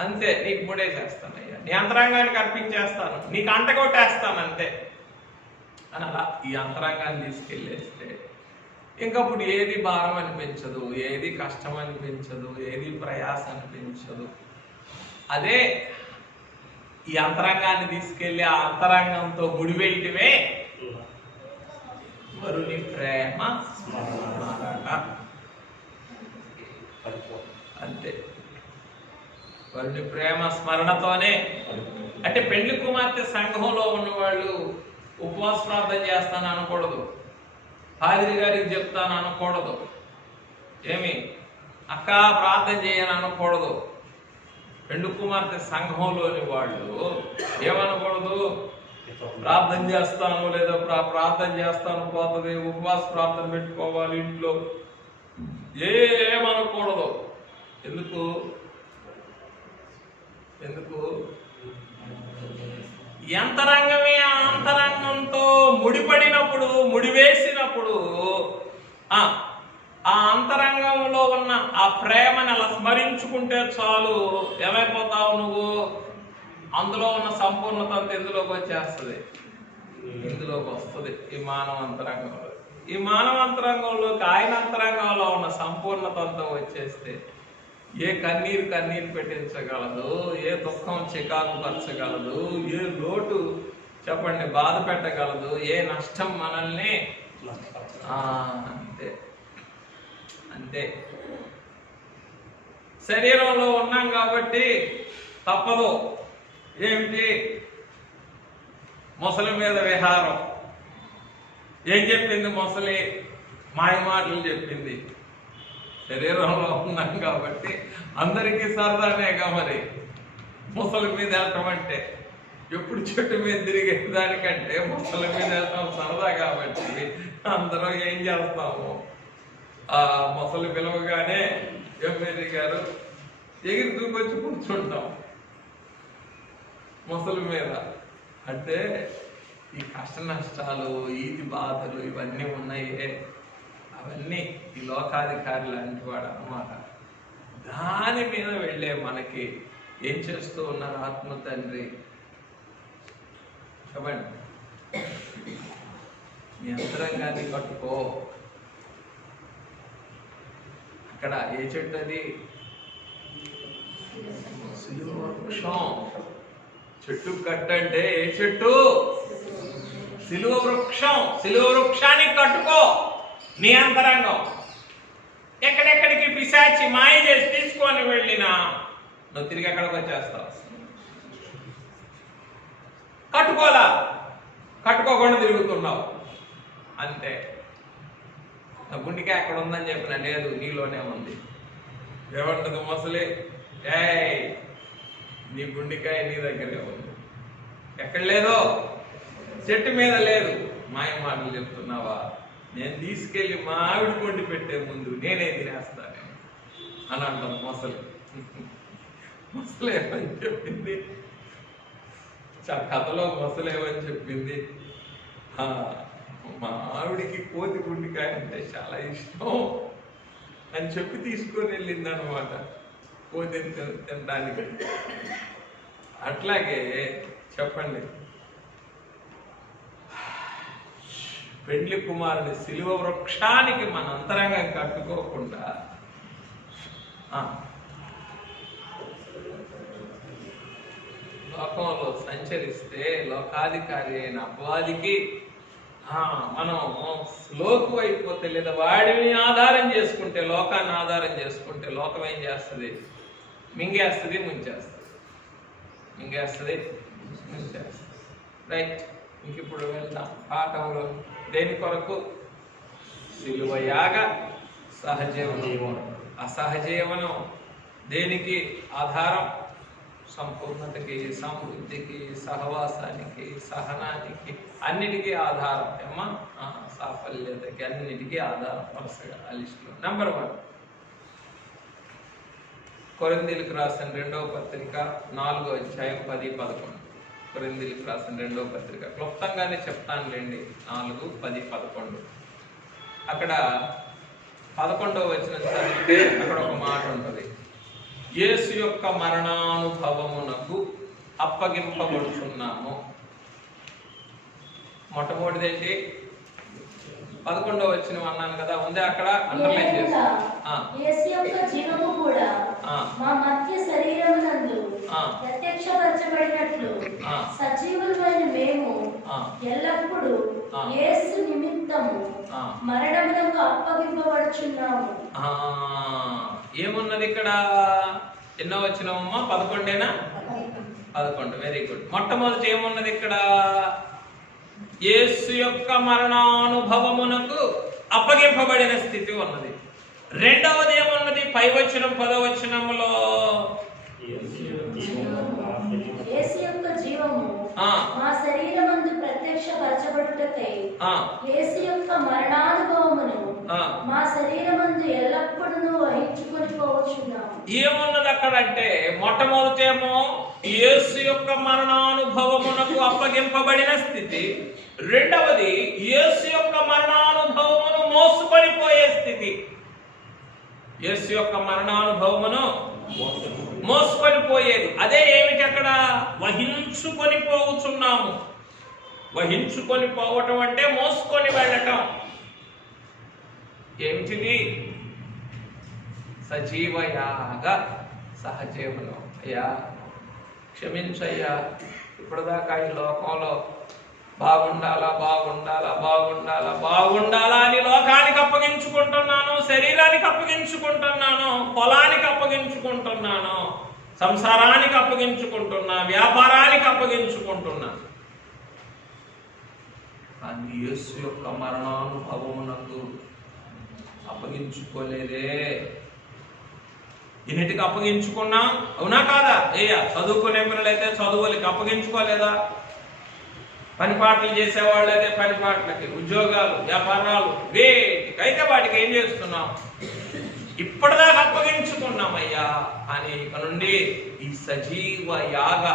అంతే నీకు ముడేసేస్తానయ్యా, నీ అంతరంగానికి అర్పించేస్తాను, నీకు అంటగొట్టేస్తాను, అంతే అని అలా ఈ అంతరంగాన్ని తీసుకెళ్ళేస్తే ఇంకప్పుడు ఏది భారం అనిపించదు, ఏది కష్టం అనిపించదు, ఏది ప్రయాస అనిపించదు. అదే ఈ అంతరంగాన్ని తీసుకెళ్ళి ఆ అంతరంగంతో ముడివేయటమే వరుని ప్రేమ స్మరణ. అంతే, వరుని ప్రేమ స్మరణతోనే. అంటే పెండ్లి కుమార్తె సంఘంలో ఉన్నవాళ్ళు ఉపవాస ప్రార్థన చేస్తాను అనకూడదు. పాదిరి గారికి చెప్తాను అనకూడదు. ఏమి అక్క ప్రార్థన చేయని అనకూడదు. పెండు కుమార్తె సంఘంలోని వాళ్ళు ఏమనకూడదు, ప్రార్థన చేస్తాను లేదా ప్రార్థన చేస్తాను పోతుంది, ఉపవాస ప్రార్థన పెట్టుకోవాలి ఇంట్లో, ఏమనకూడదు. ఎందుకు యంతరంగమే ఆ అంతరంగంతో ముడిపడినప్పుడు, ముడివేసినప్పుడు ఆ అంతరంగంలో ఉన్న ఆ ప్రేమని అలా స్మరించుకుంటే చాలు, ఏమైపోతావు నువ్వు, అందులో ఉన్న సంపూర్ణత అంతా ఎందులోకి వచ్చేస్తుంది, ఇందులోకి వస్తుంది. ఈ మానవ అంతరంగంలోకి ఆయన అంతరంగంలో ఉన్న సంపూర్ణత అంతా వచ్చేస్తే ఏ కన్నీరు పెట్టించగలదు, ఏ దుఃఖం చికాకు పరచగలదు, ఏ లోటు చెప్పండి బాధ పెట్టగలదు, ఏ నష్టం మనల్ని అంతే. శరీరంలో ఉన్నాం కాబట్టి తప్పదు. ఏమిటి, ముసలి మీద విహారం. ఏం చెప్పింది ముసలి? మాయ మాటలు చెప్పింది. శరీరంలో ఉన్నాం కాబట్టి అందరికీ సరదానేగా మరి ముసలి మీద వెళ్ళటం అంటే. ఎప్పుడు చెట్టు మీద తిరిగే దానికంటే ముసలి మీద వెళ్ళటం సరదా కాబట్టి అందరం ఏం చేస్తాము, ఆ ముసలి పిలవగానే ఎమ్మెల్యే గారు ఎగిరి దూకొచ్చి కూర్చుంటాం ముసలి మీద. అంటే ఈ కష్ట నష్టాలు, ఈది బాధలు ఇవన్నీ ఉన్నాయే, అవన్నీ ఈ లోకాధికారి లాంటి వాడు అన్నమాట. దాని మీద వెళ్ళే మనకి ఏం చేస్తూ ఉన్నారు ఆత్మ తండ్రి చెప్పండి. మీ అంతరంగాన్ని కట్టుకో. అక్కడ ఏ చెట్టు అది? సిలువ వృక్షం. చెట్టు కట్టంటే ఏ చెట్టు? సిలువ వృక్షం. సిలువ వృక్షానికి కట్టుకో నీ అంతరంగం. ఎక్కడెక్కడికి పిశాచి మాయ చేసి తీసుకొని వెళ్ళినా నువ్వు తిరిగి ఎక్కడికి వచ్చేస్తావు. కట్టుకోలా, కట్టుకోకుండా తిరుగుతున్నావు అంతే. నా గుండెకాయ అక్కడ ఉందని చెప్పిన, లేదు నీలోనే ఉంది. ఏమంటుంది ముసలి? నీ గుండెకాయ నీ దగ్గరే ఉంది. ఎక్కడ లేదో, చెట్టు మీద లేదు. మాయ మాటలు చెప్తున్నావా? నేను తీసుకెళ్ళి మా ఆవిడ కొండి పెట్టే ముందు నేనే తినేస్తాను అని అంటాను ముసలి. ముసలేమని చెప్పింది, కథలో ముసలేమని చెప్పింది, మా ఆవిడికి కోతి గుండెకాయ అంటే చాలా ఇష్టం అని చెప్పి తీసుకొని వెళ్ళింది అనమాట కోతిని తినడానికి. అట్లాగే చెప్పండి, పెండ్లి కుమారుని సిలువ వృక్షానికి మన అంతరంగం కట్టుకోకుండా లోకంలో సంచరిస్తే లోకాధికారి అయిన అపవాదికి మనం లోకు అయిపోతే, లేదా వాడిని ఆధారం చేసుకుంటే, లోకాన్ని ఆధారం చేసుకుంటే లోకం ఏం చేస్తుంది? మింగేస్తుంది, ముంచేస్తుంది. రైట్, ఇంక ఇప్పుడు వెళ్దాం పాఠంలో. దేని కొరకు? సిలువ యాగ సహజీవనం. అసహజీవనం దేనికి ఆధారం? సంపూర్ణతకి, సమృద్ధికి, సహవాసానికి, సహనానికి, అన్నిటికీ ఆధారం. ఏమా సాఫల్యతకి, అన్నిటికీ ఆధారం. వరుసగా ఆ లిస్టులో నెంబర్ 1 కొరింథీయులకు రాసిన 2వ పత్రిక 4వ అధ్యాయం 10-11. కొరింథీయులకు రాసిన 2వ పత్రిక క్లుప్తంగానే చెప్తానులేండి. 4, 10, 11. అక్కడ 11వ వచనం చదివితే అక్కడ ఒక మాట ఉంటుంది. యేసు యొక్క మరణానుభవమునకు అప్పగింపబడుచున్నాము. మొట్టమొదటిదేంటి? 11వ వచనం అన్నాను కదా, ఉంది అక్కడ, అండర్లైన్ చేస్తా. యేసు యొక్క జీవము కూడా మా మధ్య శరీరమునందు ప్రత్యక్షపరచబడినట్లు సజీవులమైన మేము ఎల్లప్పుడూ యేసు నిమిత్తము మరణమునకు అప్పగింపబడుచున్నాము. ఏమున్నది ఇక్కడ? ఎన్నో వచనమమ్మా? 11ఏనా? 11. Very good. మొట్టమొదటి ఏమున్నది ఇక్కడ? యేసు యొక్క మరణానుభవమునకు అప్పగింపబడిన స్థితి ఉన్నది. రెండవది ఏమున్నది? 5వ వచనం 10వ వచనంలో యేసు యొక్క జీవము మా శరీరమందు ప్రత్యక్షపరచబడుటకై యేసు యొక్క మరణానుభవమును మా శరీరమందు ఎల్లప్పుడూ వహించుకొని పోవచ్చున్నాము. ఏమున్నది అక్కడ అంటే, మొట్టమొదటేమో యేసు యొక్క మరణానుభవమునకు అప్పగింపబడిన స్థితి. రెండవది యేసు యొక్క మరణానుభవమును మోసుకొని పోయే స్థితి. యేసు యొక్క మరణానుభవమును మోసుకొని పోయేది. అదే ఏమిటి అక్కడ? వహించుకొని పోవుచున్నాము. వహించుకొని పోవటం అంటే మోసుకొని వెళ్ళటం. ఏమిటిది? సజీవయాగ సహజీవనం. అయ్యా క్షమించయ్యా, ఇప్పటిదాకా ఈ లోకంలో బాగుండాలా బాగుండాలా బాగుండాలా బాగుండాలా అని లోకానికి అప్పగించుకుంటున్నాను, శరీరానికి అప్పగించుకుంటున్నాను, పొలానికి అప్పగించుకుంటున్నాను, సంసారానికి అప్పగించుకుంటున్నా, వ్యాపారానికి అప్పగించుకుంటున్నా. కానీ యేసు యొక్క మరణానుభవమునకు అప్పగించుకోలేదే. ఇన్నిటికి అప్పగించుకున్నా, అవునా కాదా? చదువుకునే పిల్లలైతే చదువులకి అప్పగించుకోలేదా? పని పాటలు చేసేవాళ్ళైతే పని పాటలకి, ఉద్యోగాలు వ్యాపారాలు వేటికైతే వాటికి ఏం చేస్తున్నాం? ఇప్పటిదాకా అప్పగించుకున్నామయ్యా. కానీ ఇక నుండి ఈ సజీవ యాగ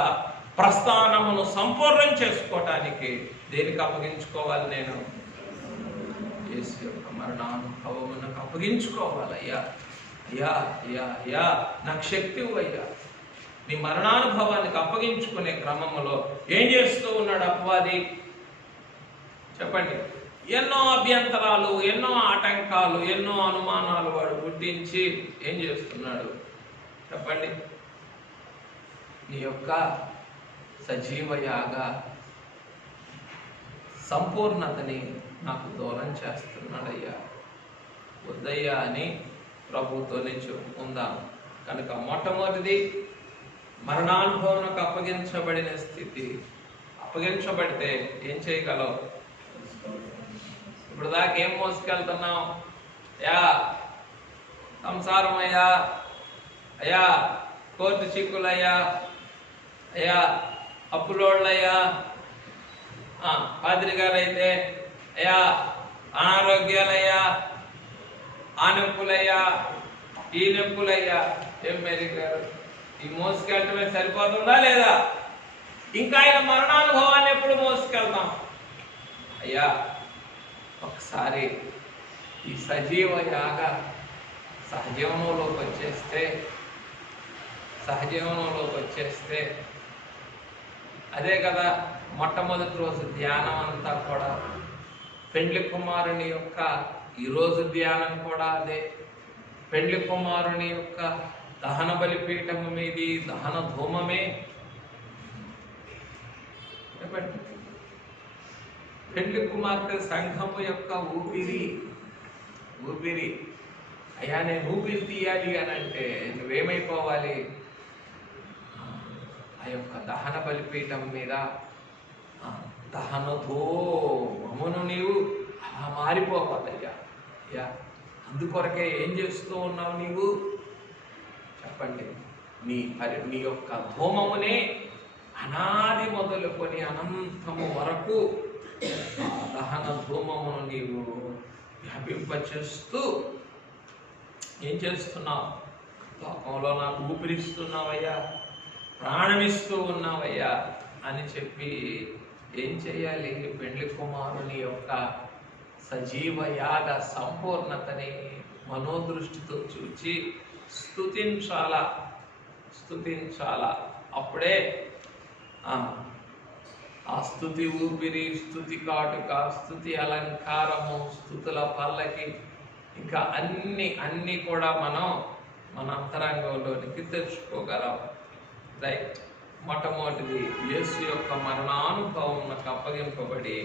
ప్రస్థానమును సంపూర్ణం చేసుకోవటానికి దేనికి అప్పగించుకోవాలి? నేను యేసు యొక్క మరణానుభవమునకు అప్పగించుకోవాలయ్యా. అయ్యా అయ్యా అయ్యా నాకు శక్తి ఇవ్వయ్యా. నీ మరణానుభవానికి అప్పగించుకునే క్రమంలో ఏం చేస్తూ ఉన్నాడు అపవాది? చెప్పండి. ఎన్నో అభ్యంతరాలు, ఎన్నో ఆటంకాలు, ఎన్నో అనుమానాలు వాడు పుట్టించి ఏం చేస్తున్నాడు? చెప్పండి. నీ యొక్క సజీవయాగ సంపూర్ణతని నాకు దూరం చేస్తున్నాడయ్యా. వద్దయ్యా అని ప్రభుతోనే చెప్పుకుందాం. కనుక మొట్టమొదటిది మరణానుభవంకు అప్పగించబడిన స్థితి. అప్పగించబడితే ఏం చేయగలవు? ఇప్పుడు దాకా ఏం మోసుకెళ్తున్నావు? అయ్యా సంసారం అయ్యా, అయ్యా కోర్టు చిక్కులయ్యా, అయ్యా అప్పులోళ్ళయ్యా, పాదిరి గారు అయితే అయ్యా అనారోగ్యాలయ్యా, ఆ నొప్పులయ్యా, ఈ నొప్పులయ్యా. ఏం మేరీ గారు, ఈ మోసుకెళ్ళటమే సరిపోతుందా లేదా? ఇంకా ఆయన మరణానుభవాన్ని ఎప్పుడు మోసుకెళ్తాం? అయ్యా ఒకసారి ఈ సజీవ యాగ సహజీవనంలోకి వచ్చేస్తే అదే కదా మొట్టమొదటి రోజు ధ్యానం అంతా కూడా. పెండ్లి కుమారుని యొక్క ఈరోజు ధ్యానం కూడా అదే. పెండ్లి కుమారుని యొక్క దహన బలిపీఠము మీది దహన ధూమమే. చెప్పండి. పెండ్లి కుమార్తె సంఘము యొక్క ఊపిరి. అయ్యా నేను ఊపిరి తీయాలి అని అంటే నువ్వేమైపోవాలి? ఆ యొక్క దహన బలిపీఠం మీద దహనధూమమును నీవు అలా మారిపోవాలయ్యా. అయ్యా అందుకొరకే ఏం చేస్తూ ఉన్నావు నీవు? చెప్పండి. నీ యొక్క ధూమమునే అనాది మొదలుకొని అనంతము వరకు దహన ధూమమును నీవు వ్యాపింపచేస్తూ ఏం చేస్తున్నావు? లోకంలో నాకు ఊపిరిస్తున్నావయ్యా, ప్రాణమిస్తూ ఉన్నావయ్యా అని చెప్పి ఏం చేయాలి? పెండ్లి కుమారుని యొక్క సజీవ యాగ సంపూర్ణతని మనోదృష్టితో చూచి స్తుతించాలా. అప్పుడే ఆ స్తుతి ఊపిరి, స్తుతి కాటుక, స్తుతి అలంకారము, స్తుతుల పల్లకి, ఇంకా అన్ని కూడా మనం మన అంతరంగంలోనికి తెచ్చుకోగలం. రైట్. మొట్టమొదటిది యేసు యొక్క మరణానుభవమునకు అప్పగింపబడి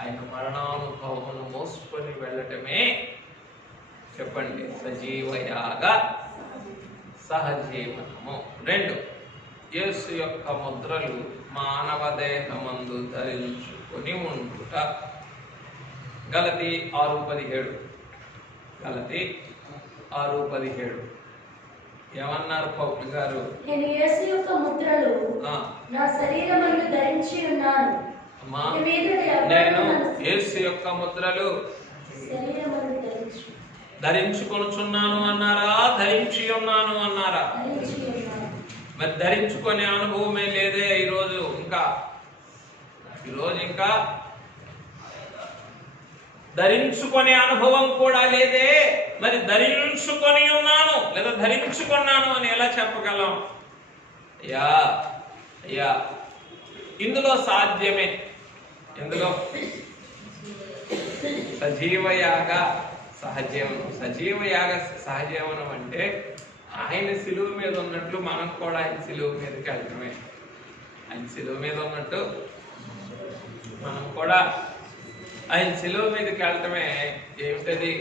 ఆయన మరణానుభవమును మోసుకొని వెళ్ళటమే చెప్పండి సజీవయాగ సహజీవనము. 2 యేసు యొక్క ముద్రలు మానవ దేహమందు ధరించుకొని ఉండుట. గలతీ 6:17 గలతీ 6:17 ఏమన్నారు పౌలు గారు? నేను యేసు యొక్క ముద్రలు నా శరీరమందు ధరించి ఉన్నాను. అమ్మా, నేను యేసు యొక్క ముద్రలు ధరించుకొనుచున్నాను అన్నారా, ధరించి ఉన్నాను అన్నారా? మరి ధరించుకునే అనుభవమే లేదే ఈరోజు ఇంకా ధరించుకునే అనుభవం కూడా లేదే. మరి ధరించుకొని ఉన్నాను లేదా ధరించుకున్నాను అని ఎలా చెప్పగలం? అయ్యా ఇందులో సాధ్యమే. ఎందులో? సజీవయాగ సహజీవనం. సజీవయాగ సహజీవనం అంటే ఆయన శిలువ మీద ఉన్నట్లు మనం కూడా ఆయన శిలువ మీదకి వెళ్ళటమే. ఆయన శిలువ మీద ఉన్నట్టు మనం కూడా ఆయన శిలువ మీదకి వెళ్ళటమే. ఏమిటది?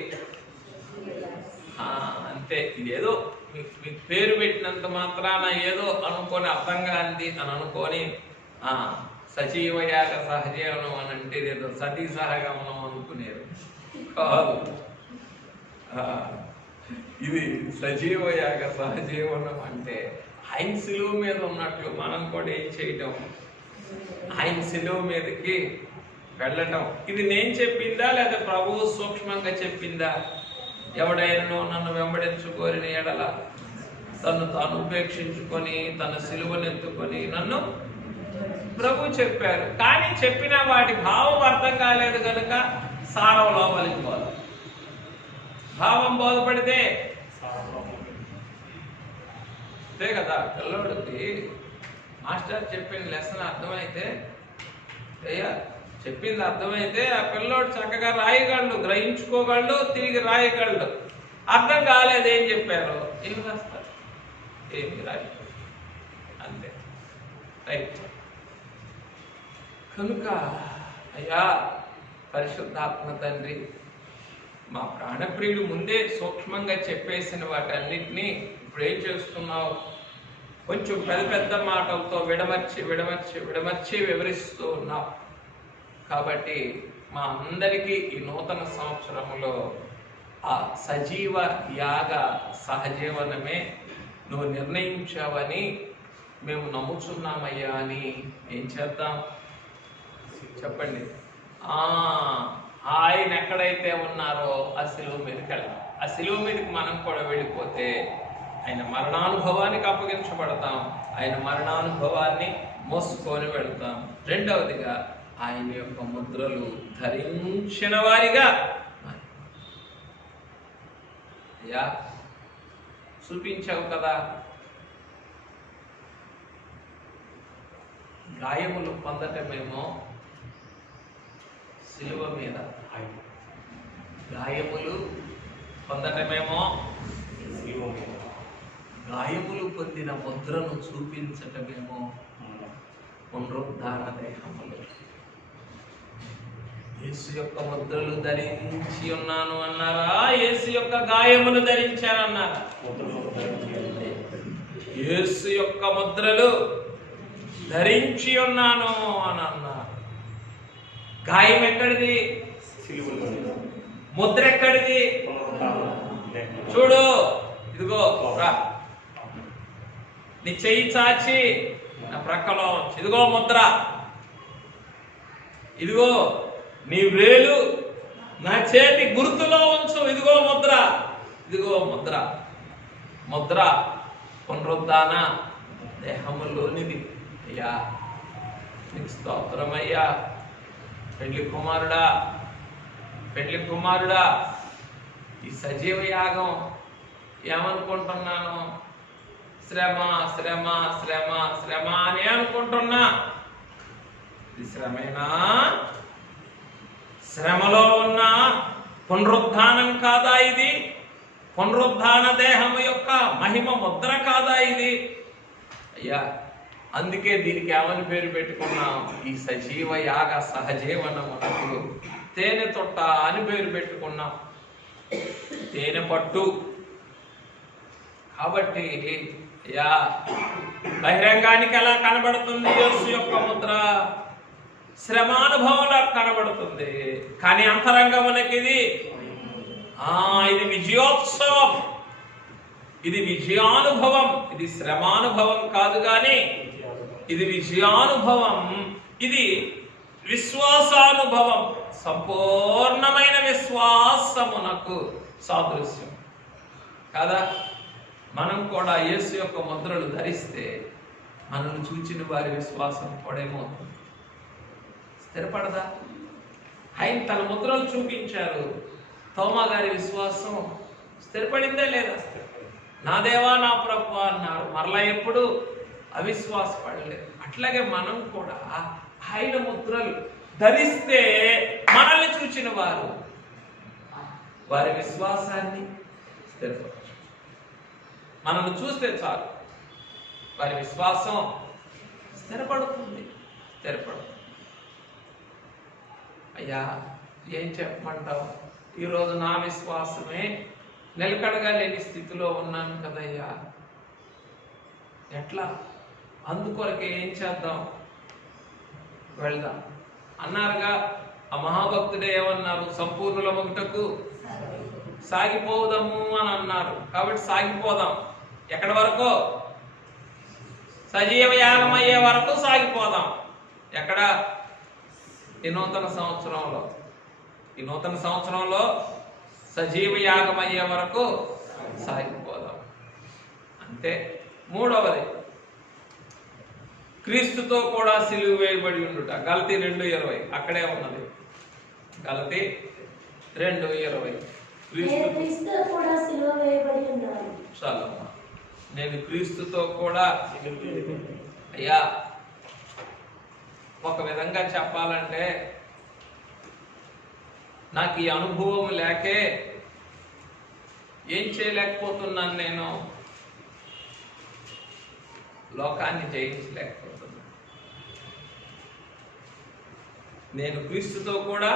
అంతే. ఇదేదో మీకు పేరు పెట్టినంత మాత్రాన ఏదో అనుకొని అర్థం కాంది అని అనుకొని సజీవయాగ సహజీవనం అని అంటే ఏదో సతీ సహగమనం అనుకునేది కాదు. ఇది సజీవయాగ సహజీవనం అంటే ఆయన శిలువ మీద ఉన్నట్లు మనం కూడా ఏం చేయటం? ఆయన శిలువ మీదకి వెళ్ళటం. ఇది నేను చెప్పిందా లేదా ప్రభువు సూక్ష్మంగా చెప్పిందా? ఎవడైనా నన్ను వెంబడించుకోరిన ఎడల తను తాను ఉపేక్షించుకొని తన శిలువనెత్తుకొని నన్ను ప్రభు చెప్పారు. కానీ చెప్పిన వాటి భావం అర్థం కాలేదు కనుక సారం లోపలికి పోదు. భావం బోధపడితే అంతే కదా. పిల్లోడికి మాస్టర్ చెప్పిన లెసన్ అర్థమైతే, చెప్పింది అర్థమైతే ఆ పిల్లోడు చక్కగా రాయగలడు, గ్రహించుకోగలడు, తిరిగి రాయగలడు. అర్థం కాలేదు ఏం చెప్పారు, ఏమి రాస్తారు? ఏమి రాయ అంతే. రైట్. కనుక అయ్యా పరిశుద్ధాత్మ తండ్రి, మా ప్రాణప్రియుడు ముందే సూక్ష్మంగా చెప్పేసిన వాటన్నిటినీ ఇప్పుడు ఏం చేస్తున్నావు? కొంచెం పెద్ద పెద్ద మాటలతో విడమర్చి వివరిస్తూ ఉన్నావు. కాబట్టి మా అందరికీ ఈ నూతన సంవత్సరంలో ఆ సజీవ యాగ సహజీవనమే నువ్వు నిర్ణయించావని మేము నమ్ముచున్నామయ్యా అని ఏం చేద్దాం చెప్పండి? ఆయన ఎక్కడైతే ఉన్నారో ఆ శిలువ మీదకి వెళ్దాం. ఆ శిలువ మీదకి మనం కూడా వెళ్ళిపోతే ఆయన మరణానుభవానికి అప్పగించబడతాం. ఆయన మరణానుభవాన్ని మోసుకొని వెళ్తాం. రెండవదిగా ఆయన యొక్క ముద్రలు ధరించిన వారిగా అయ్యా చూపించావు కదా. గాయములు పొందటమేమో శిలువ మీద, గాయములు పొందటమేమో గాయములు పొందిన ముద్రను చూపించటమేమో పునరుద్ధాన దేహములు. యేసు యొక్క ముద్రలు ధరించి ఉన్నాను అన్నారా? యేసు యొక్క గాయములు ధరించారన్నారా? యేసు యొక్క ముద్రలు ధరించి ఉన్నాను అని అన్నారు. గాయం ఎక్కడిది? ముద్ర ఎక్కడిది? చూడు, ఇదిగో రా, నీ చెయ్యి చాచి నా ప్రక్కలో, ఇదిగో ముద్ర, ఇదిగో నీ వేలు నా చేతి గుర్తులో ఉంచు, ఇదిగో ముద్ర, ఇదిగో ముద్ర. ముద్ర పునరుద్ధాన దేహములోనిది. అయ్యా నీకు స్తోత్రమయ్యా. పెళ్లి కుమారుడా, ఈ సజీవ యాగం ఏమనుకుంటున్నాను? శ్రమ శ్రమ శ్రమ శ్రమ అని అనుకుంటున్నా. ఇది శ్రమేనా? శ్రమలో ఉన్న పునరుద్ధానం కాదా ఇది? పునరుద్ధాన దేహము యొక్క మహిమ ముద్ర కాదా ఇది? అయ్యా అందుకే దీనికి ఏమని పేరు పెట్టుకున్నాం? ఈ సజీవ యాగ సహజీవనమునకు తేనె తొట్ట అని పేరు పెట్టుకున్నాం. తేనె పట్టు. కాబట్టి యా బహిరంగానికి ఎలా కనబడుతుంది యేసు యొక్క ముద్ర? శ్రమానుభవంలో కనబడుతుంది. కానీ అంతరంగమునకి ఇది ఇది విజయోత్సవం, ఇది విజయానుభవం, ఇది శ్రమానుభవం కాదు కానీ ఇది విజయానుభవం, ఇది విశ్వాసానుభవం, సంపూర్ణమైన విశ్వాసమునకు సాదృశ్యం కాదా? మనం కూడా యేసు యొక్క ముద్రలు ధరిస్తే మనల్ని చూచిన వారి విశ్వాసం కూడా ఏమవుతుంది? స్థిరపడదా? ఆయన తన ముద్రలు చూపించారు, తోమా గారి విశ్వాసం స్థిరపడిందే లేదా? నా దేవా నా ప్రభువా అన్నారు, మరలా ఎప్పుడు అవిశ్వాసపడలేదు. అట్లాగే మనం కూడా ఆయన ముద్రలు ధరిస్తే మనల్ని చూచిన వారు వారి విశ్వాసాన్ని స్థిరపరచు. మనల్ని చూస్తే చాలు వారి విశ్వాసం స్థిరపడుతుంది. అయ్యా ఏం చెప్పమంటావు? ఈరోజు నా విశ్వాసమే నిలకడగా లేని స్థితిలో ఉన్నాను కదయ్యా, ఎట్లా? అందుకొరకే ఏం చేద్దాం? వెళ్దాం అన్నారుగా ఆ మహాభక్తుడే ఏమన్నారు? సంపూర్ణుల మొగుటకు సాగిపోదాము అని అన్నారు. కాబట్టి సాగిపోదాం. ఎక్కడి వరకు? సజీవ యాగం అయ్యే వరకు సాగిపోదాం. ఎక్కడ? ఈ నూతన సంవత్సరంలో సజీవ యాగం అయ్యే వరకు సాగిపోదాం. అంటే మూడవది, క్రీస్తుతో కూడా సిలువ వేయబడి ఉండుట. గలతీ 2:20 అక్కడే ఉన్నది. గలతీ 2:20 చాలు. నేను క్రీస్తుతో కూడా, అయ్యా ఒక విధంగా చెప్పాలంటే నాకు ఈ అనుభవం లేకే ఏం చేయలేకపోతున్నాను, నేను లోకాన్ని జయించలేకపోతున్నాను. నేను క్రీస్తుతో కూడా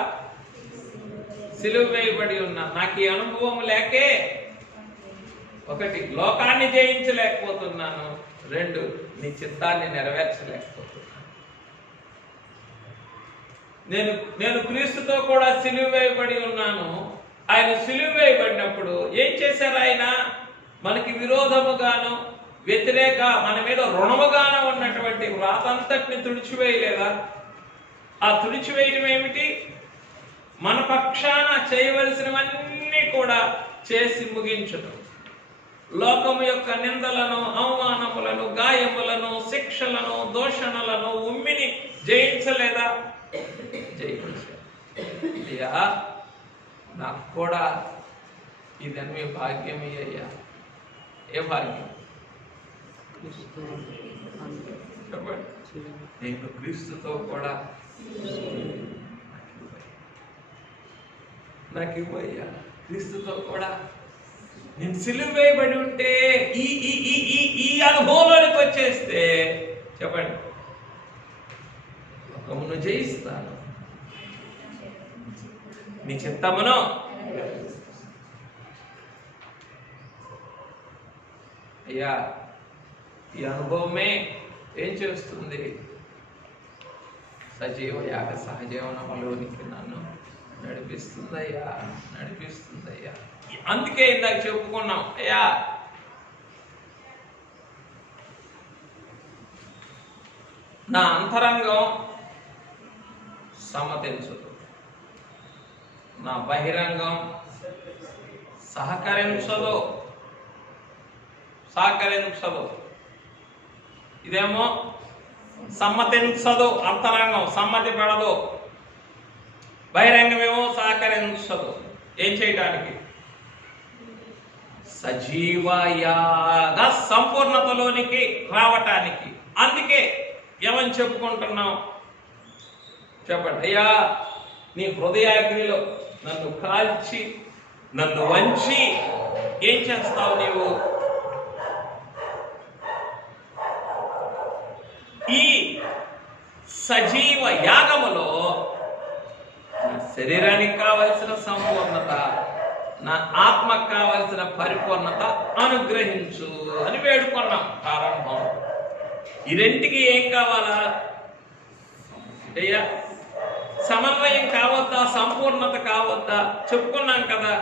సిలువ వేయబడి ఉన్నాను. నాకు ఈ అనుభవం లేకే 1 లోకాన్ని జయించలేకపోతున్నాను, 2 నీ చిత్తాన్ని నెరవేర్చలేకపోతున్నాను. నేను క్రీస్తుతో కూడా సిలువ వేయబడి ఉన్నాను. ఆయన సిలువ వేయబడినప్పుడు ఏం చేశారు? ఆయన మనకి విరోధముగాను వ్యతిరేక, మన మీద రుణముగాను ఉన్నటువంటి వ్రాతంతటిని తుడిచివేయలేదా? ఆ తుడిచివేయడం ఏమిటి? మన పక్షాన చేయవలసినవన్నీ కూడా చేసి ముగించడం. లోకము యొక్క నిందలను, అవమానములను, గాయములను, శిక్షలను, దూషణలను, ఉమ్మిని జయించలేదా? జయించారు. అయ్యా నాకు కూడా ఇదన్నీ భాగ్యమే అయ్యా. ఏ భాగ్యం? చెప్పండి. నేను క్రీస్తుతో కూడా నాకు ఇవ్వయ్యా. క్రీస్తుతో కూడా నేను సిలువ వేయబడి ఉంటే ఈ అనుభవంలోనికి వచ్చేస్తే చెప్పండి, లోకమును జయిస్తాను, నీ చిత్తమును. అయ్యా ఈ అనుభవమే ఏం చేస్తుంది? సజీవ యాగ సహజీవనంలోనికి నన్ను నడిపిస్తుందయ్యా. అందుకే ఇందాక చెప్పుకున్నాం, అయ్యా నా అంతరంగం సమ్మతించదు, నా బహిరంగం సహకరించదు. ఇదేమో సమ్మతించదు, అంతరంగం సమ్మతి పడదు, బహిరంగమేమో సహకరించదు. ఏం చేయటానికి? సజీవయాగ సంపూర్ణతలోనికి రావటానికి. అందుకే ఏమని చెప్పుకుంటున్నాం? చెప్పండి. అయ్యా నీ హృదయాగ్నిలో నన్ను కాల్చి నన్ను వంచి ఏం చేస్తావు నీవు? ఈ సజీవ యాగములో నా శరీరానికి కావలసిన సంపూర్ణత, నా ఆత్మకు కావలసిన పరిపూర్ణత అనుగ్రహించు అని వేడుకున్నాం ప్రారంభం. ఈ రెంటికి ఏం కావాలా? అయ్యా సమన్వయం కావద్దా? సంపూర్ణత కావద్దా? చెప్పుకున్నాం కదా.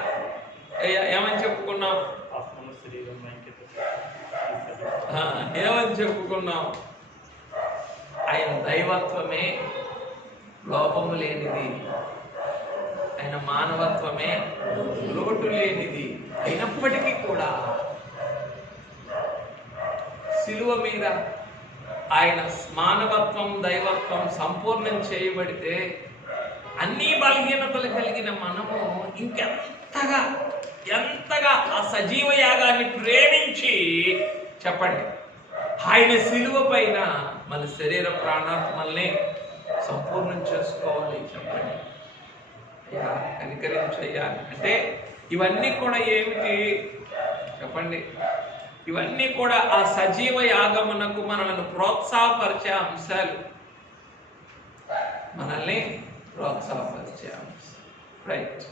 ఏమని చెప్పుకున్నాం? ఏమని చెప్పుకున్నాం? ఆయన దైవత్వమే లోపము లేనిది, ఆయన మానవత్వమే లోటు లేనిది. అయినప్పటికీ కూడా శిలువ మీద ఆయన మానవత్వం దైవత్వం సంపూర్ణం చేయబడితే అన్ని బలహీనతలు కలిగిన మనము ఎంతగా ఆ సజీవ యాగాన్ని ప్రేమించి చెప్పండి ఆయన శిలువ పైన మన శరీర ప్రాణాత్మల్ని సంపూర్ణం చేసుకోవాలి. చెప్పండి అయ్యా, కనికరించయ్యా. అంటే ఇవన్నీ కూడా ఏమిటి చెప్పండి? ఇవన్నీ కూడా ఆ సజీవ యాగమునకు మనల్ని ప్రోత్సాహపరిచే అంశాలు, మనల్ని ప్రోత్సాహపరిచే అంశాలు. రైట్.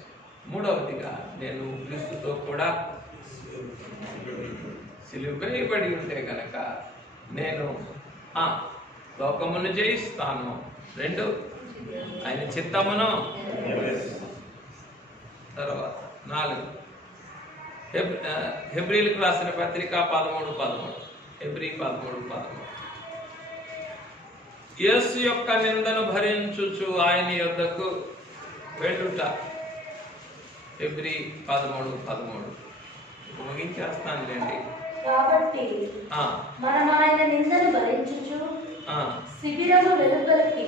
మూడవదిగా, నేను క్రీస్తుతో కూడా సిలువ వేయబడి ఉంటే కనుక నేను లోకమును జయిస్తాను. 2, ఆయన చిత్తమును. తర్వాత 4, హెబ్రీలకు రాసిన పత్రిక 13:13. హెబ్రీ 13:13. యేసు యొక్క నిందను భరించుచు ఆయన యొద్దకు వెళ్ళుట. హెబ్రీ 13:13. ముగించేస్తానులేండి. కాబట్టి మనం ఆయన నిందను భరించుచు శిబిరము వెలుపలికి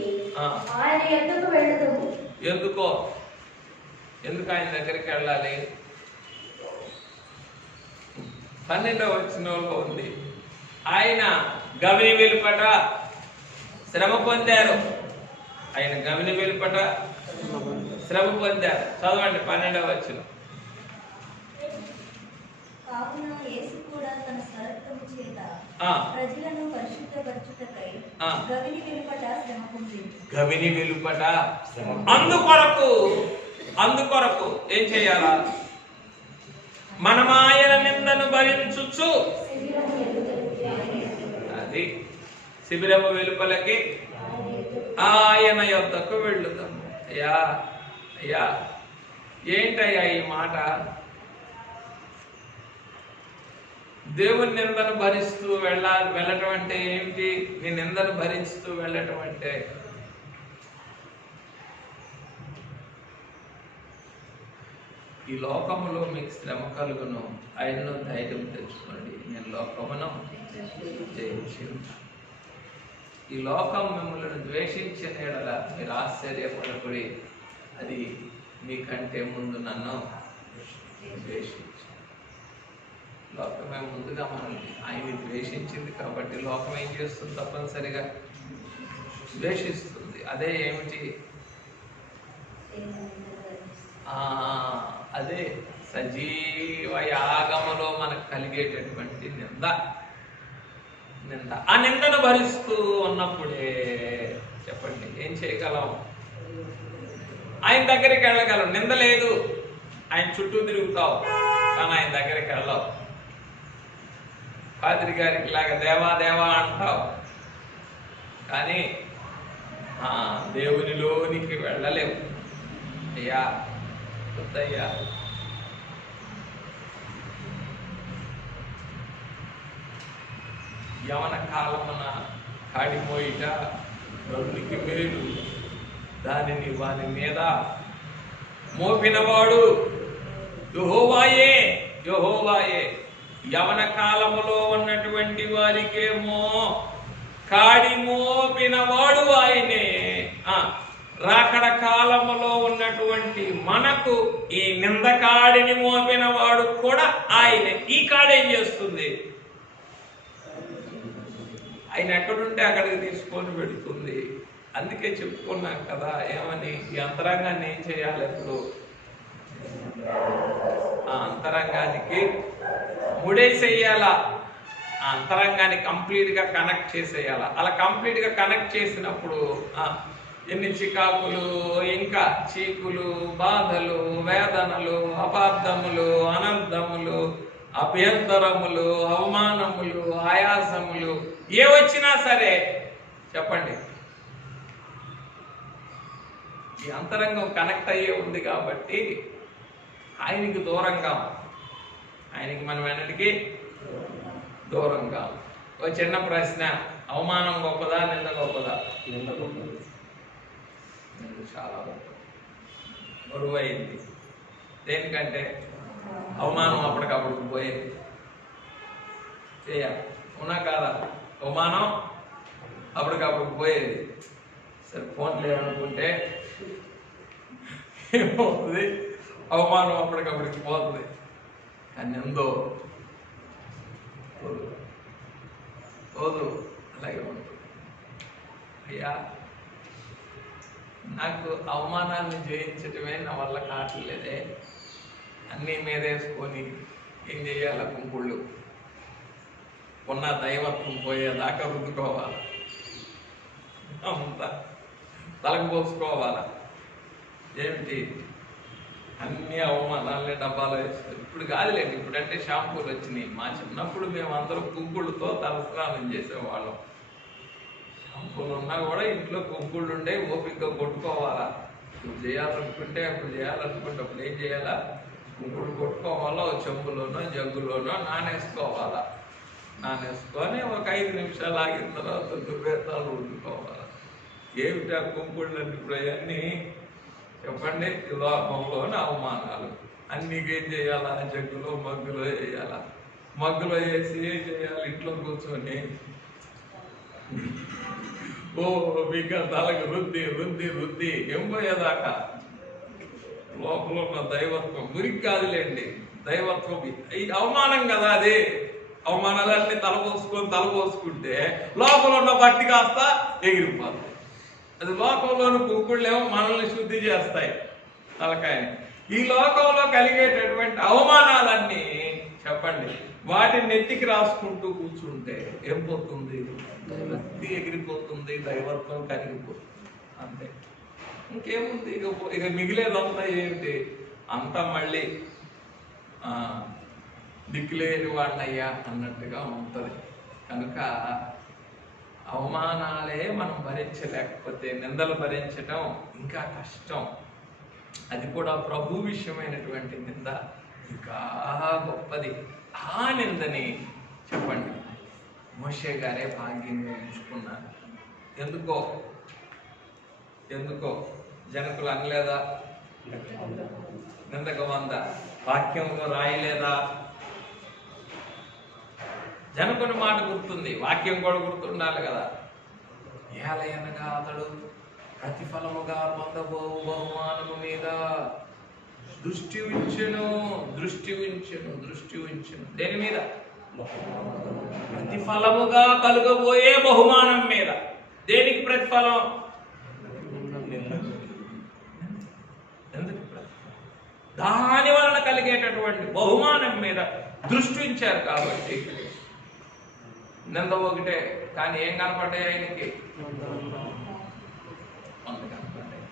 ఆయన యొద్దకు వెళ్ళుదుము. ఎందుకు ఆయన దగ్గరికి వెళ్ళాలి? 12వ వచనంలో ఉంది, ఆయన గవిని వెలుపట శ్రమ పొందారు. ఆయన గవిని వెలుపట శ్రమ పొందారు. చదవండి 12వ వచనం. కావున యేసు కూడా తన స్వరక్తము చేత ప్రజలను పరిశుద్ధపరచుటకై గవిని వెలుపట శ్రమ పొందింది. గవిని వెలుపట అందుకొరకు ఏం చేయాలా? మనమాయన నిందను భరించుచు అది శిబిరము వెలుపలకి ఆయన యొద్దకు వెళ్ళుదాము. అయ్యా ఏంటయ్యా ఈ మాట? దేవుని నిందను భరిస్తూ వెళ్ళటం అంటే ఏమిటి? నీ నిందను భరిస్తూ వెళ్ళటం అంటే ఈ లోకములో మీకు శ్రమ కలుగును, ఆయనను ధైర్యం తెచ్చుకోండి, నేను లోకమును జయించి. ఈ లోకం మిమ్మల్ని ద్వేషించిన యెడల మీరు ఆశ్చర్యపడకుడి, అది మీకంటే ముందు నన్ను ద్వేషించి. లోకమే ముందుగా మనల్ని ఆయన్ని ద్వేషించింది కాబట్టి లోకం ఏం చేస్తుంది? తప్పనిసరిగా ద్వేషిస్తుంది. అదే ఏమిటి? అదే సజీవ యాగములో మనకు కలిగేటటువంటి నింద. ఆ నిందను భరిస్తూ ఉన్నప్పుడే చెప్పండి ఏం చేయగలం? ఆయన దగ్గరికి వెళ్ళగలం. నింద లేదు, ఆయన చుట్టూ తిరుగుతావు కానీ ఆయన దగ్గరికి వెళ్ళవు. పాదిరి గారికి లాగా దేవా దేవా అంటావు కానీ దేవునిలోనికి వెళ్ళలేవు. అయ్యా వద్దయ్యా, యవన కాలమున కాడిమోయిట నరునికి మేలు, దానిని వాని మీద మోపినవాడు యెహోవాయే. యవన కాలములో ఉన్నటువంటి వారికేమో కాడి మోపినవాడు ఆయనే. రాకడ కాలములో ఉన్నటువంటి మనకు ఈ నింద కాడిని మోపిన వాడు కూడా ఆయనే. ఈ కాడేం చేస్తుంది? ఆయన ఎక్కడుంటే అక్కడికి తీసుకొని పెడుతుంది. అందుకే చెప్పుకున్నాం కదా, ఏమని? ఈ అంతరంగాన్ని ఏం చేయాలి? ఇప్పుడు ఆ అంతరంగానికి ముడేసేయాలా, ఆ అంతరంగాన్ని కంప్లీట్గా కనెక్ట్ చేసేయాలా. అలా కంప్లీట్గా కనెక్ట్ చేసినప్పుడు ఎన్ని చికాకులు, ఇంకా చీకులు, బాధలు, వేదనలు, అపార్థములు, అనర్థములు, అభ్యంతరములు, అవమానములు, ఆయాసములు ఏ వచ్చినా సరే చెప్పండి, ఈ అంతరంగం కనెక్ట్ అయ్యే ఉంది కాబట్టి ఆయనకి దూరంగా, ఆయనకి మనం ఎన్నటికీ దూరంగా. ఒక చిన్న ప్రశ్న, అవమానం గొప్పదా నింద గొప్పదా? నింద చాలా గొప్పది, బరువైంది. దేనికంటే అవమానం అప్పటికప్పుడు పోయేది. ఉన్నా కాదా? అవమానం అప్పటికప్పుడు పోయేది. సరే ఫోన్ లేదనుకుంటే ఏమవుతుంది? అవమానం అప్పటికప్పటికి పోతుంది. కానీ ఎందో పోదు, అలాగే ఉంటుంది. అయ్యా, నాకు అవమానాన్ని జయించటమే నా వల్ల కావట్లేదే. అన్నీ మీదేసుకొని ఏం చేయాల? కుంకుళ్ళు ఉన్న దైవత్వం పోయేదాకా రుద్దుకోవాలి, అంతా తలకు పోసుకోవాలా. ఏమిటి? అన్ని అవమానాలని డబ్బాలో వేస్తారు. ఇప్పుడు కాదులేండి, ఇప్పుడంటే షాంపూలు వచ్చినాయి. మా చిన్నప్పుడు మేము అందరూ కుంకుళ్ళతో తలస్నానం చేసేవాళ్ళం. షాంపూలు ఉన్నా కూడా ఇంట్లో కుంకుళ్ళు ఉండే, ఓపికగా కొట్టుకోవాలా. ఇప్పుడు చేయాలనుకుంటే అప్పుడు చేయాలనుకుంటే అప్పుడు ఏం చేయాలా? కుంకుళ్ళు కొట్టుకోవాలా. చెంబులోనో జగ్గులోనో నానేసుకోవాలా. నానేసుకొని ఒక 5 నిమిషాలు ఆగిన తర్వాత దుర్వేతాలు వండుకోవాలి. ఏమిటా కుంకుళ్ళు అంటే? ఇప్పుడు అవన్నీ చెప్పండి, లోకంలోని అవమానాలు. అన్నికేం చేయాలా? జగ్గులో మగ్గులో వేయాలా. మగ్గులో వేసి ఏం చేయాలి? ఇంట్లో కూర్చొని మీకు తలకు రుద్ది రుద్ది రుద్ది ఏం పోయేదాకా లోపల ఉన్న దైవత్వం మురికి కాదులేండి, దైవత్వం. ఈ అవమానం కదా అది. అవమానాలన్నీ తలపోసుకుంటే లోపల ఉన్న బట్టి కాస్త ఎగిరిపోతుంది. అది లోకంలోని కుంకుళ్ళేమో మనల్ని శుద్ధి చేస్తాయి తలకాయని. ఈ లోకంలో కలిగేటటువంటి అవమానాలన్నీ చెప్పండి, వాటిని నెత్తికి రాసుకుంటూ కూర్చుంటే ఏం పోతుంది? భక్తి ఎగిరిపోతుంది, దైవత్వం కరిగిపోతుంది. అంతే, ఇంకేముంది? ఇక మిగిలేదంతా ఏమిటి? అంతా మళ్ళీ దిక్కులేని వాడినయ్యా అన్నట్టుగా ఉంటుంది. కనుక అవమానాలే మనం భరించలేకపోతే నిందలు భరించటం ఇంకా కష్టం. అది కూడా ప్రభు విషయమైనటువంటి నింద ఇంకా గొప్పది. ఆ నిందని చెప్పండి మోషే గారే భాగ్యంగా ఎంచుకున్నారు. ఎందుకో జనకులు అనలేదా? నిందకు 100 వాక్యంలో రాయలేదా? జనకుని మాట గుర్తుంది, వాక్యం కూడా గుర్తుండాలి కదా. ఏలయనగా అతడు ప్రతిఫలముగా పొందబో బహుమానము మీద దృష్టి ఉంచెను. దేని మీద? ప్రతిఫలముగా కలుగబోయే బహుమానం మీద. దేనికి ప్రతిఫలం? దాని వలన కలిగేటటువంటి బహుమానం మీద దృష్టి ఉంచారు. కాబట్టి నింద ఒకటే, కానీ ఏం కనపడ్డాయి ఆయనకి? కనపడ్డాయి.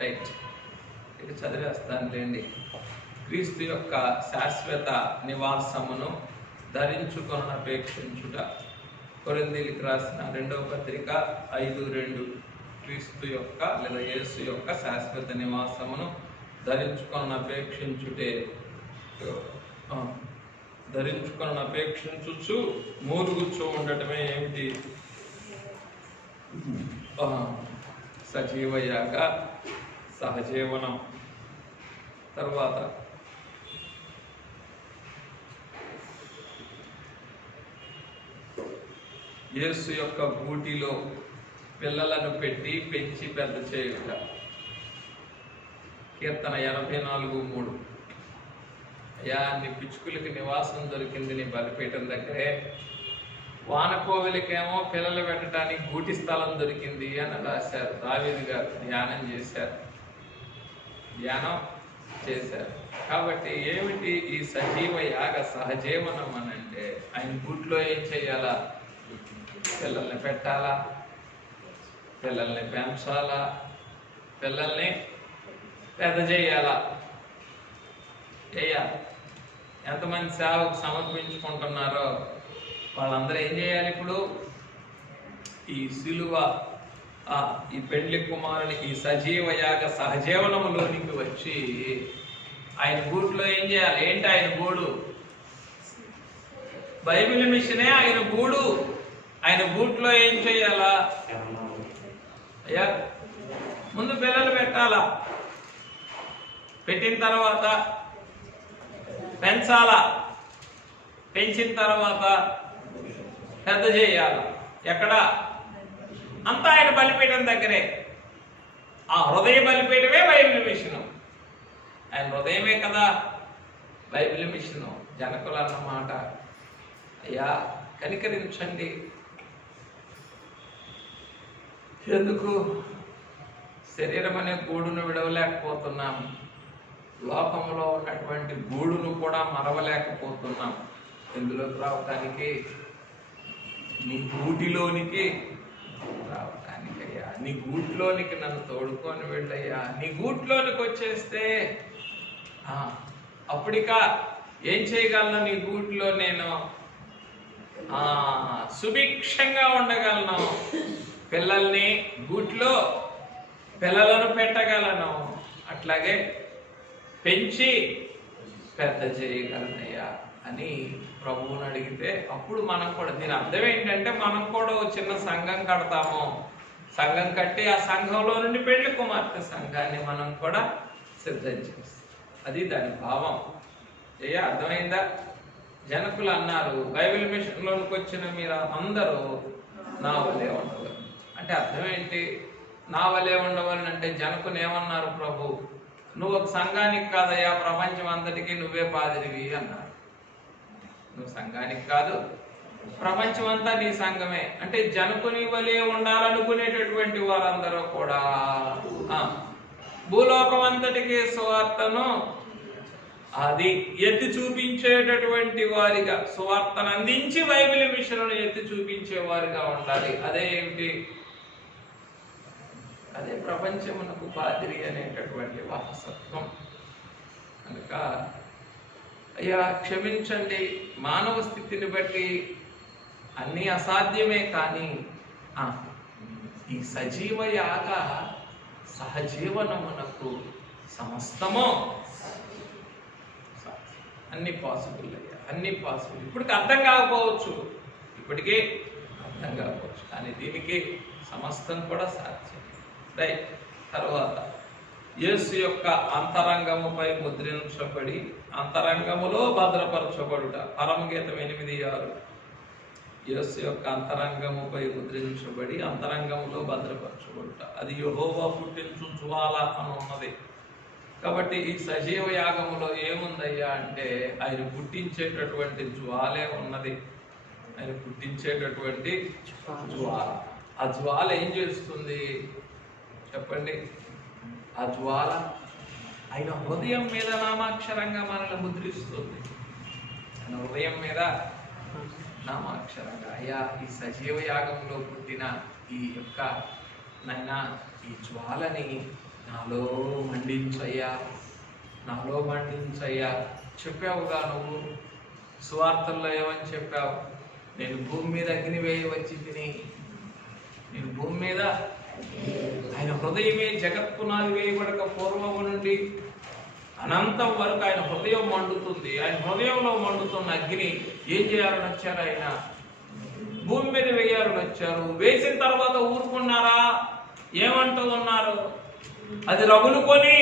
రైట్, ఇక చదివేస్తానులేండి. క్రీస్తు యొక్క శాశ్వత నివాసమును ధరించుకొనపేక్షించుట. కొరింథీయులకు రాసిన 2వ పత్రిక 5:2. క్రీస్తు యొక్క లేదా యేసు యొక్క శాశ్వత నివాసమును ధరించుకొనపేక్షించుటే. ధరించుకొనపేక్షించుచు మూలుగుచూ ఉండటమే ఏమిటి? సజీవయాగ సహజీవనం. తర్వాత యేసు యొక్క గూటిలో పిల్లలను పెట్టి పెంచి పెద్ద చేయుట. కీర్తన 84:3. అయ్యా, నీ పిచ్చుకులకి నివాసం దొరికింది నీ బలిపీఠం దగ్గరే, వానకోవిలకేమో పిల్లలు పెట్టడానికి గూటి స్థలం దొరికింది అని రాశారు. దావీదు గారు ధ్యానం చేశారు. కాబట్టి ఏమిటి ఈ సజీవ యాగ సహజీవనం అని అంటే? ఆయన గూట్లో ఏం చేయాలా? పిల్లల్ని పెట్టాలా, పిల్లల్ని పెంచాలా, పిల్లల్ని పెద్ద చేయాలా. ఎంతమంది సేవకు సమర్పించుకుంటున్నారో వాళ్ళందరూ ఏం చేయాలి? ఇప్పుడు ఈ సిలువ ఈ పెండ్లి కుమారుని ఈ సజీవ యాగ సహజీవనములోనికి వచ్చి ఆయన గూట్లో ఏం చేయాలి? ఏంటి ఆయన గూడు? బైబిల్ మిషనే ఆయన గూడు. ఆయన గూట్లో ఏం చేయాలా? అయ్యా ముందు పిల్లలు పెట్టాలా, పెట్టిన తర్వాత పెంచాలా, పెంచిన తర్వాత పెద్ద చేయాల. ఎక్కడ? అంతా ఆయన బలిపీఠం దగ్గరే. ఆ హృదయ బలిపీఠమే బైబిల్ మిషను. ఆయన హృదయమే కదా బైబిల్ మిషను. జనకులు అన్నమాట, అయ్యా కనికరించండి. ఎందుకు? శరీరం అనే గూడును విడవలేకపోతున్నాం, లోకంలో ఉన్నటువంటి గూడును కూడా మరవలేకపోతున్నాం. ఎందులోకి రావటానికి? నీ గూటిలోనికి రావటానికి. అయ్యా నీ గూట్లోనికి నన్ను తోడుకొని వెళ్ళయ్యా. నీ గూట్లోనికి వచ్చేస్తే అప్పుడిక ఏం చేయగలను? నీ గూట్లో నేను సుభిక్షంగా ఉండగలను. పిల్లల్ని గూట్లో పిల్లలను పెట్టగలను, అట్లాగే పెంచి పెద్ద చేయగలనయ్యా అని ప్రభువుని అడిగితే అప్పుడు మనం కూడా, దీని అర్థం ఏంటంటే మనం కూడా చిన్న సంఘం కడతాము. సంఘం కట్టి ఆ సంఘంలో నుండి పెళ్లి కుమార్తె సంఘాన్ని మనం కూడా సిద్ధం చేస్తాం. అది దాని భావం. అయ్యా అర్థమైందా? జనకులు అన్నారు, బైబిల్ మిషన్లోనికి వచ్చిన మీరు అందరూ నా వలే ఉండవాలి. అంటే అర్థం ఏంటి? నా వలే ఉండవాలని అంటే జనకులు ఏమన్నారు? ప్రభు నువ్వు ఒక సంఘానికి కాదయ్యా, ప్రపంచం అంతటికి నువ్వే పాదిరివి అన్నారు. నువ్వు సంఘానికి కాదు, ప్రపంచం అంతా నీ సంఘమే. అంటే జనకుని వలే ఉండాలనుకునేటటువంటి వారందరూ కూడా భూలోకం అంతటికి సువార్తను అది ఎత్తి చూపించేటటువంటి వారిగా, సువార్తను అందించి బైబిల్ మిషన్ను ఎత్తి చూపించే వారిగా ఉండాలి. అదే ఏమిటి? అదే ప్రపంచమునకు పాదిరి అనేటటువంటి వారసత్వం. కనుక అయ్యా క్షమించండి, మానవ స్థితిని బట్టి అన్నీ అసాధ్యమే, కానీ ఈ సజీవ యాగ సహజీవనమునకు సమస్తము అన్ని పాసిబుల్ అయ్యా, అన్ని పాసిబుల్. ఇప్పటికి అర్థం కాకపోవచ్చు, ఇప్పటికీ అర్థం కాకపోవచ్చు, కానీ దీనికి సమస్తం కూడా సాధ్యం. రైట్. తర్వాత యేసు యొక్క అంతరంగముపై ముద్రించబడి అంతరంగములో భద్రపరచబడుట. పరమగీతం 8:6. యేసు యొక్క అంతరంగముపై ముద్రించబడి అంతరంగములో భద్రపరచబడుట. అది యెహోవా పుట్టించు జ్వాల అని ఉన్నది. కాబట్టి ఈ సజీవ యాగములో ఏముందయ్యా అంటే ఆయన పుట్టించేటటువంటి జ్వాలే ఉన్నది. ఆయన పుట్టించేటటువంటి జ్వాల. ఆ జ్వాల ఏం చేస్తుంది చెప్పండి? ఆ జ్వాల ఆయన హృదయం మీద నామాక్షరంగా మనల్ని ముద్రిస్తుంది. ఆయన హృదయం మీద నామాక్షరంగా. అయ్యా ఈ సజీవ యాగంలో పుట్టిన ఈ యొక్క నైనా ఈ జ్వాలని నాలో మండించయ్యా, నాలో మండించయ్యా. చెప్పావుగా నువ్వు సువార్తల్లో ఏమని చెప్పావు? నేను భూమి మీద అగ్ని వేయి వచ్చి తిని, నేను భూమి మీద ఆయన హృదయమే జగత్పునాది వేయబడక పూర్వము నుండి అనంతం వరకు ఆయన హృదయం మండుతుంది. ఆయన హృదయంలో మండుతున్న అగ్ని ఏం చేయాలని వచ్చారు? ఆయన భూమి మీద వేయాలని వచ్చారు. వేసిన తర్వాత ఊరుకున్నారా? ఏమంటూ ఉన్నారు? అది రగులుకొని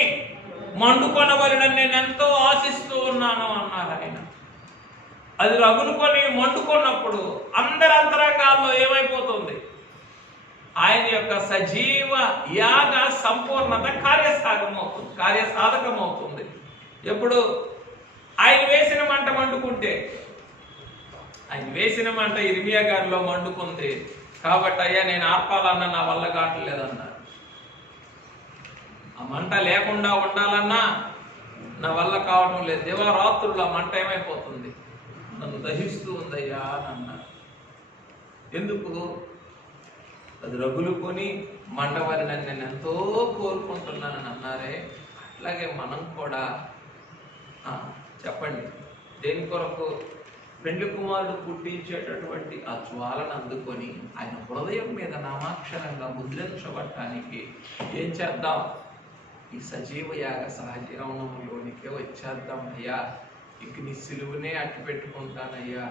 మండుకొనవలనని నేను ఎంతో ఆశిస్తూ ఉన్నాను అన్నారు ఆయన. అది రగులుకొని మండుకున్నప్పుడు అందరి అంతరంగాల్లో ఏమైపోతుంది? ఆయన యొక్క సజీవ యాగ సంపూర్ణత కార్యసాధకమవుతుంది. ఎప్పుడు? ఆయన వేసిన మంట మండుకుంటే. ఆయన వేసిన మంట ఇర్మియా గారిలో మండుకుంది కాబట్టి అయ్యా నేను ఆర్పాలన్నా నా వల్ల కావట్లేదన్నారు. ఆ మంట లేకుండా ఉండాలన్నా నా వల్ల కావడం లేదు. దివారాత్రులు ఆ మంట ఏమైపోతుంది? నన్ను దహిస్తూ ఉందయ్యా అని అన్నారు. ఎందుకు? అది రగులుకొని మండవాలని నేను ఎంతో కోరుకుంటున్నానని అన్నారే. అట్లాగే మనం కూడా చెప్పండి, దేని కొరకు? పెండ్లి కుమారుడు పుట్టించేటటువంటి ఆ జ్వాలను అందుకొని ఆయన హృదయం మీద నామాక్షరంగా ముద్రించబడటానికి ఏం చేద్దాం? ఈ సజీవ యాగ సహజీవనంలోనికే వచ్చేద్దాం అయ్యా, ఇక నీ సిలువనే అట్టు పెట్టుకుంటానయ్యా.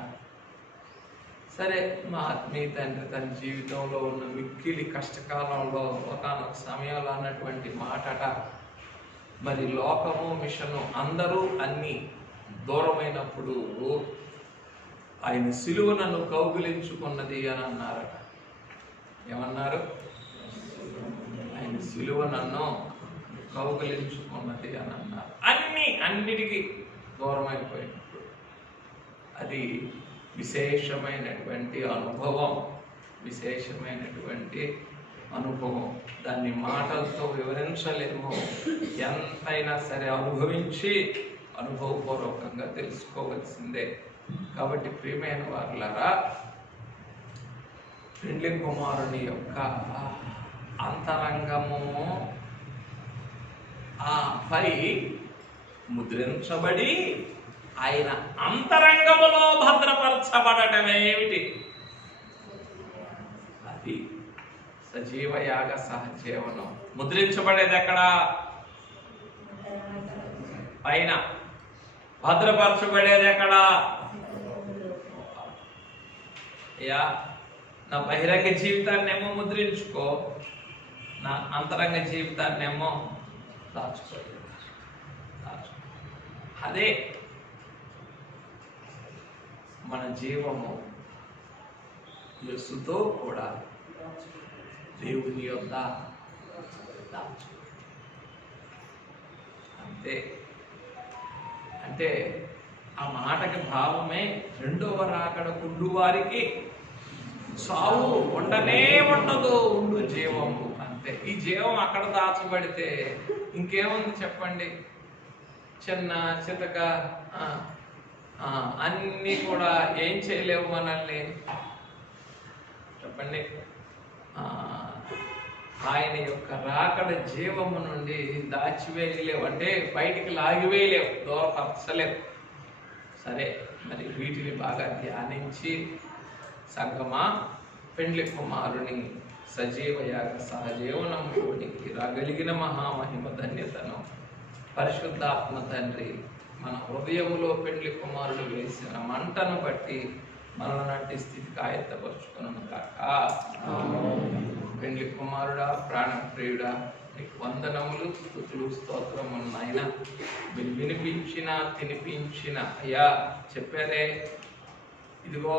సరే, మా ఆత్మీయ తండ్రి తన జీవితంలో ఉన్న మిక్కిలి కష్టకాలంలో ఒకనొక సమయంలో అన్నటువంటి మాటట, మరి లోకము మిషను అందరూ అన్ని దూరమైనప్పుడు ఆయన సిలువ నన్ను కౌగిలించుకున్నది అని అన్నారట. ఏమన్నారు? ఆయన సిలువ నన్ను కౌగిలించుకున్నది అని అన్నారు. అన్నిటికీ దూరమైపోయినప్పుడు అది విశేషమైనటువంటి అనుభవం. దాన్ని మాటలతో వివరించలేము. ఎంతైనా సరే అనుభవించి అనుభవపూర్వకంగా తెలుసుకోవలసిందే. కాబట్టి ప్రియమైన వారులారా, పెండ్లి కుమారుని యొక్క అంతరంగము పై ముద్రించబడి ఆయన అంతరంగములో భద్రపరచబడటం ఏమిటి? అది సజీవ యాగ సహజీవనం. ముద్రించబడేది ఎక్కడ? పైన. భద్రపరచబడేది ఎక్కడ? అయ్యా, నా బహిరంగ జీవితాన్నేమో ముద్రించుకో, నా అంతరంగ జీవితాన్నేమో దాచుకో. అదే మన జీవము యేసుతో కూడా దేవుని యొద్ద దాచు. అంతే. అంటే ఆ మాటకి భావమే రెండవ రాకడ కుండు వారికి సావు ఉండనే ఉండదు, ఉండు జీవము. అంతే. ఈ జీవం అక్కడ దాచబడితే ఇంకేముంది చెప్పండి? చిన్న చితక అన్నీ కూడా ఏం చేయలేవు మనల్ని. చెప్పండి. ఆయన యొక్క రాకడ జీవము నుండి దాచివేయలేవు, అంటే బయటికి లాగివేయలేవు, దూరపరచలేవు. సరే, మరి వీటిని బాగా ధ్యానించి సంగమా, పెండ్లి కుమారుని సజీవ యాగ సహజీవనంలోనికి రాగలిగిన మహామహిమ ధన్యతను పరిశుద్ధాత్మ తండ్రి మన హృదయములో పెండ్లి కుమారుడు వేసిన మంటను బట్టి మనల్ని నట్టి స్థితికి ఆయత్తపరుచుకున్నాను కాక. పెండ్లి కుమారుడా, ప్రాణప్రియుడా, నీకు వందనములు, స్తుతులు, స్తోత్రములు నాయన. మీరు వినిపించిన తినిపించిన అయ్యా చెప్పారే, ఇదిగో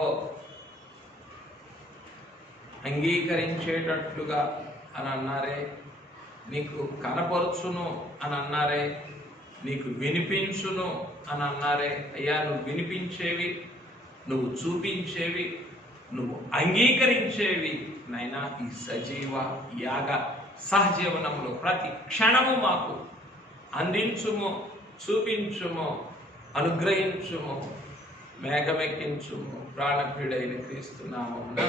అంగీకరించేటట్లుగా అని అన్నారే, నీకు కనపరుచును అని అన్నారే, నీకు వినిపించును అని అన్నారే. అయ్యా, నువ్వు వినిపించేవి, నువ్వు చూపించేవి, నువ్వు అంగీకరించేవి నైనా ఈ సజీవ యాగ సహజీవనంలో ప్రతి క్షణము మాకు అందించుము, చూపించుము, అనుగ్రహించుము, మేఘమెక్కించుము. ప్రాణప్రియుడైన క్రీస్తు నామమున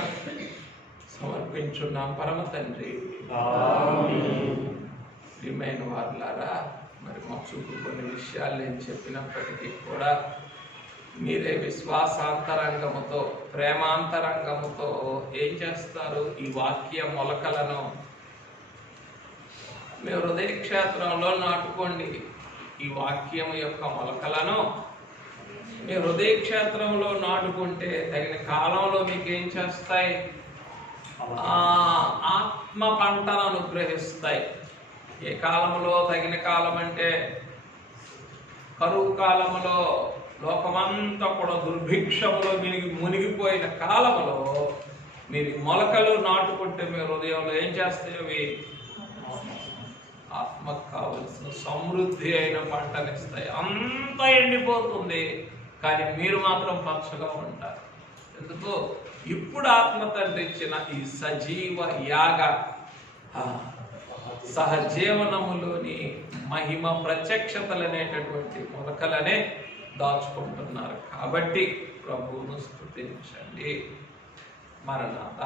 సమర్పించున్నాం పరమ తండ్రి. ప్రియమైన వారులారా, మరి మా చూపు కొన్ని విషయాలు నేను చెప్పినప్పటికీ కూడా మీరే విశ్వాసాంతరంగముతో, ప్రేమాంతరంగముతో ఏం చేస్తారు? ఈ వాక్య మొలకలను మీ హృదయ క్షేత్రంలో నాటుకోండి. ఈ వాక్యం యొక్క మొలకలను మీ హృదయ క్షేత్రంలో నాటుకుంటే తగిన కాలంలో మీకు ఏం చేస్తాయి? ఆత్మ పంటను అనుగ్రహిస్తాయి. ఏ కాలంలో? తగిన కాలం అంటే కరువు కాలములో, లోకమంతా కూడా దుర్భిక్షములో మునిగిపోయిన కాలములో మీరు మొలకలు నాటుకుంటే మీ హృదయంలో ఏం చేస్తాయి? అవి ఆత్మకు కావలసిన సమృద్ధి అయిన పంటనిస్తాయి. అంతా ఎండిపోతుంది, కానీ మీరు మాత్రం పచ్చగా ఉంటారు. ఎందుకు? ఇప్పుడు ఆత్మ తండ్రి ఇచ్చిన ఈ సజీవ యాగ సహజీవనములోని మహిమ ప్రత్యక్షతలనేటటువంటి మొలకలనే దాచుకుంటున్నారు. కాబట్టి ప్రభువును స్తుతించండి. మరణాత.